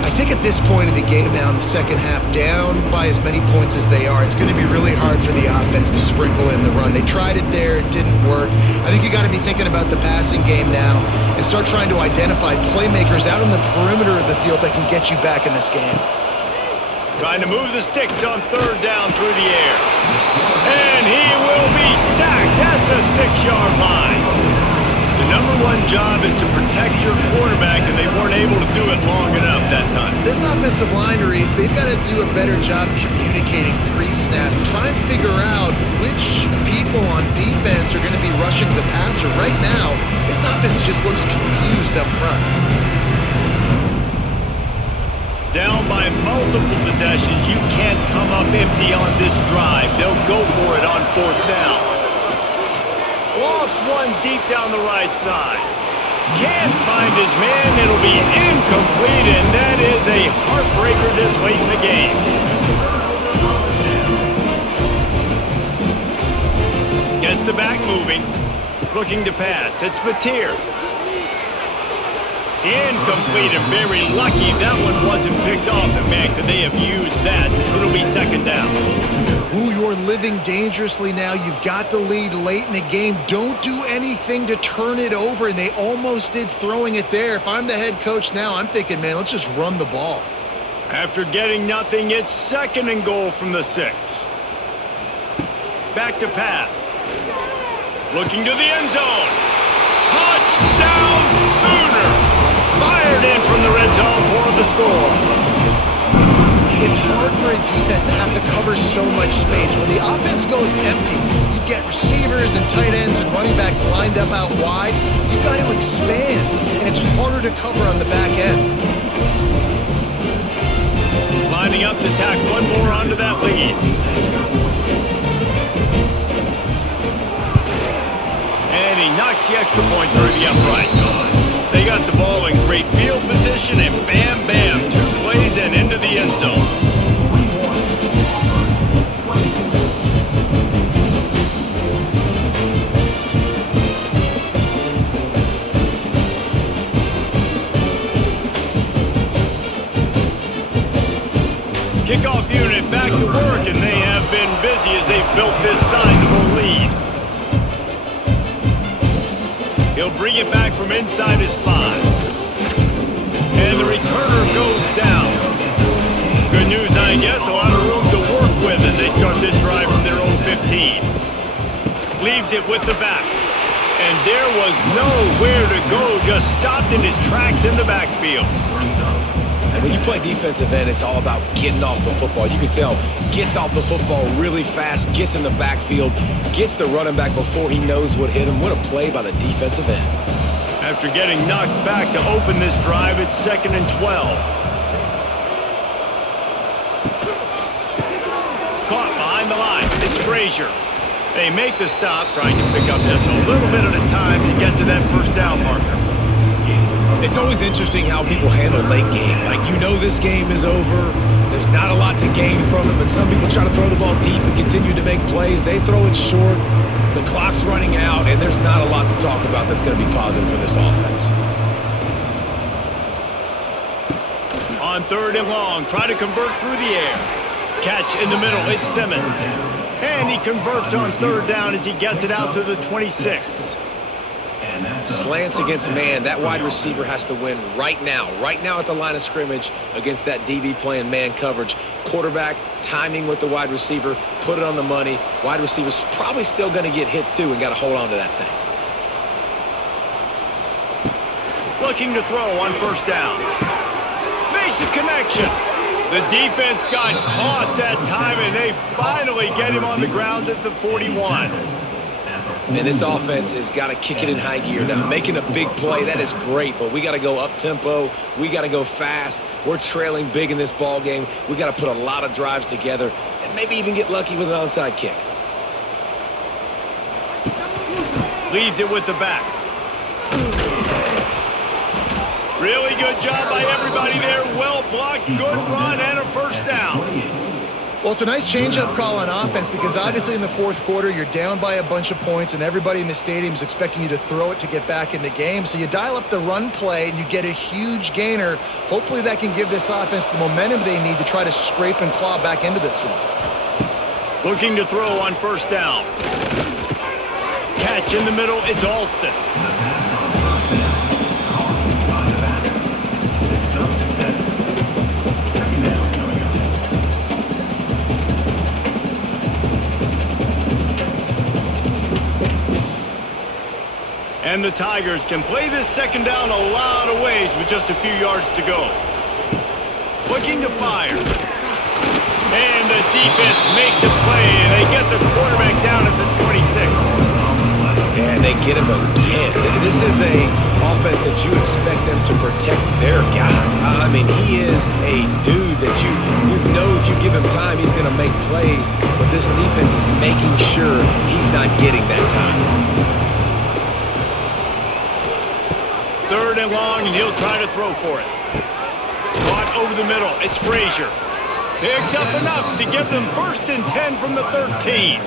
I think at this point in the game now in the second half, down by as many points as they are, it's going to be really hard for the offense to sprinkle in the run. They tried it there, it didn't work. I think you got to be thinking about the passing game now and start trying to identify playmakers out on the perimeter of the field that can get you back in this game. Trying to move the sticks on third down through the air. And he will be sacked at the 6-yard line. The number one job is to protect your quarterback, and they weren't able to do it long enough that time. This offensive line, Reese, they've got to do a better job communicating pre-snap. Try and figure out which people on defense are going to be rushing the passer. Right now, this offense just looks confused up front. Down by multiple possessions, you can't come up empty on this drive. They'll go for it on fourth down. Lost one deep down the right side. Can't find his man. It'll be incomplete, and that is a heartbreaker this late in the game. Gets the back moving. Looking to pass. It's Mateer. Incomplete and very lucky that one wasn't picked off. And man, could they have used that? It'll be second down. Ooh, you're living dangerously now. You've got the lead late in the game. Don't do anything to turn it over. And they almost did throwing it there. If I'm the head coach now, I'm thinking, man, let's just run the ball. After getting nothing, it's second and goal from the 6. Back to pass. Looking to the end zone. Touchdown Sooners! Fired in from the red zone for the score. It's hard for a defense to have to cover so much space. When the offense goes empty, you get receivers and tight ends and running backs lined up out wide. You've got to expand, and it's harder to cover on the back end. Lining up to tack one more onto that lead. And he knocks the extra point through the uprights. They got the ball in great field position, and bam, bam, 2 plays and into the end zone. Kickoff unit back to work, and they have been busy as they've built this sizable lead. He'll bring it back from inside his 5. And the returner goes down. Good news, I guess. A lot of room to work with as they start this drive from their own 15. Leaves it with the back. And there was nowhere to go. Just stopped in his tracks in the backfield. And when you play defensive end, it's all about getting off the football. You can tell, gets off the football really fast, gets in the backfield, gets the running back before he knows what hit him. What a play by the defensive end. After getting knocked back to open this drive, it's 2nd and 12. caught behind the line. It's Frazier. They make the stop, trying to pick up just a little bit at a time to get to that first down marker. It's always interesting how people handle late game. Like, you know this game is over. There's not a lot to gain from it, but some people try to throw the ball deep and continue to make plays. They throw it short. The clock's running out, and there's not a lot to talk about that's going to be positive for this offense. On 3rd and long, try to convert through the air. Catch in the middle, it's Simmons. And he converts on 3rd down as he gets it out to the 26. Slants against man. That wide receiver has to win right now at the line of scrimmage against that DB playing man coverage. Quarterback, timing with the wide receiver, put it on the money. Wide receiver's probably still going to get hit too and got to hold on to that thing. Looking to throw on 1st down. Makes a connection. The defense got caught that time, and they finally get him on the ground at the 41. And this offense has got to kick it in high gear now. Making a big play, that is great, but we got to go up-tempo. We got to go fast. We're trailing big in this ball game. We got to put a lot of drives together and maybe even get lucky with an onside kick. Leaves it with the back. Really good job by everybody there. Well blocked, good run, and a 1st down. Well, it's a nice change-up call on offense because obviously in the 4th quarter, you're down by a bunch of points and everybody in the stadium is expecting you to throw it to get back in the game. So you dial up the run play and you get a huge gainer. Hopefully that can give this offense the momentum they need to try to scrape and claw back into this one. Looking to throw on 1st down. Catch in the middle, it's Alston. And the Tigers can play this 2nd down a lot of ways with just a few yards to go. Looking to fire. And the defense makes a play, and they get the quarterback down at the 26. And they get him again. This is a offense that you expect them to protect their guy. I mean, he is a dude that you know if you give him time, he's going to make plays. But this defense is making sure he's not getting that time. 3rd and long, and he'll try to throw for it. Caught over the middle. It's Frazier. Picks up enough to give them 1st and 10 from the 13.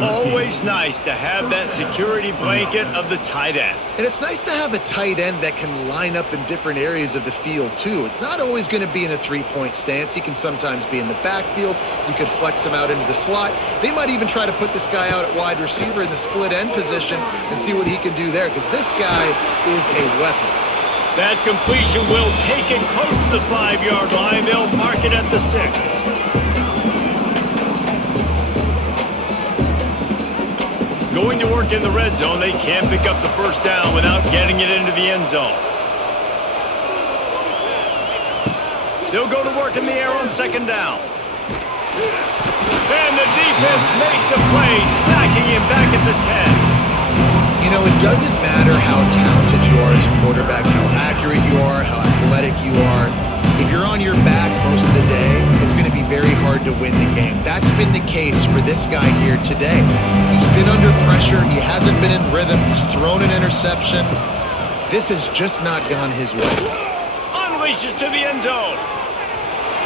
Always nice to have that security blanket of the tight end. And it's nice to have a tight end that can line up in different areas of the field, too. It's not always going to be in a 3-point stance. He can sometimes be in the backfield. You could flex him out into the slot. They might even try to put this guy out at wide receiver in the split end position and see what he can do there, because this guy is a weapon. That completion will take it close to the 5-yard line. They'll mark it at the 6. Going to work in the red zone, they can't pick up the 1st down without getting it into the end zone. They'll go to work in the air on 2nd down. And the defense makes a play, sacking him back at the 10. You know, it doesn't matter how talented you are as a quarterback, how accurate you are, how athletic you are. If you're on your back most of the day, it's going to be very hard to win the game. That's been the case for this guy here today. He's been under pressure. He hasn't been in rhythm. He's thrown an interception. This has just not gone his way. Unleashes to the end zone.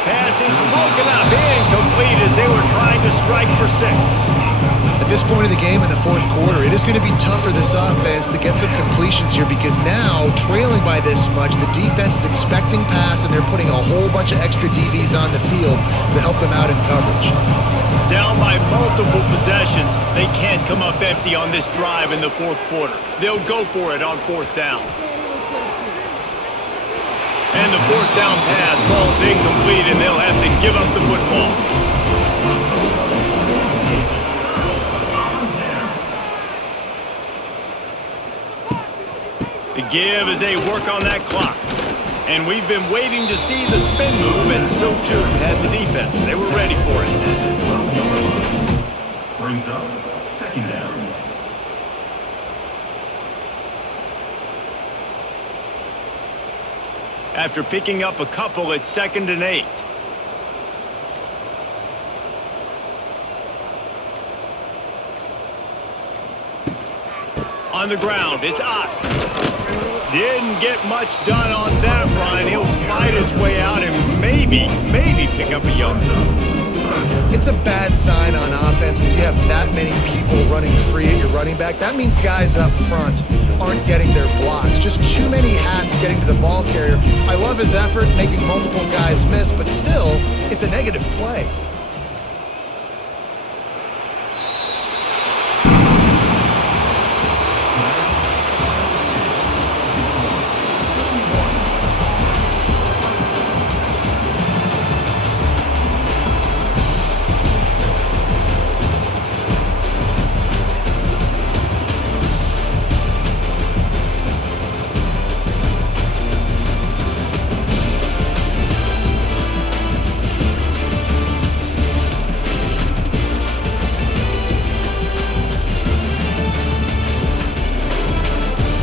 Pass is broken up, incomplete as they were trying to strike for 6. At this point in the game in the 4th quarter, it is going to be tough for this offense to get some completions here because now, trailing by this much, the defense is expecting pass and they're putting a whole bunch of extra DBs on the field to help them out in coverage. Down by multiple possessions, they can't come up empty on this drive in the 4th quarter. They'll go for it on 4th down. And the 4th down pass falls incomplete, and they'll have to give up the football. The give as they work on that clock. And we've been waiting to see the spin move, and so too had the defense. They were ready for it. Brings up 2nd down. After picking up a couple, it's 2nd and 8. On the ground, it's Ott. Didn't get much done on that run. He'll fight his way out and maybe pick up a yard. It's a bad sign on offense when you have that many people running free at your running back. That means guys up front aren't getting their blocks. Just too many hats getting to the ball carrier. I love his effort, making multiple guys miss, but still, it's a negative play.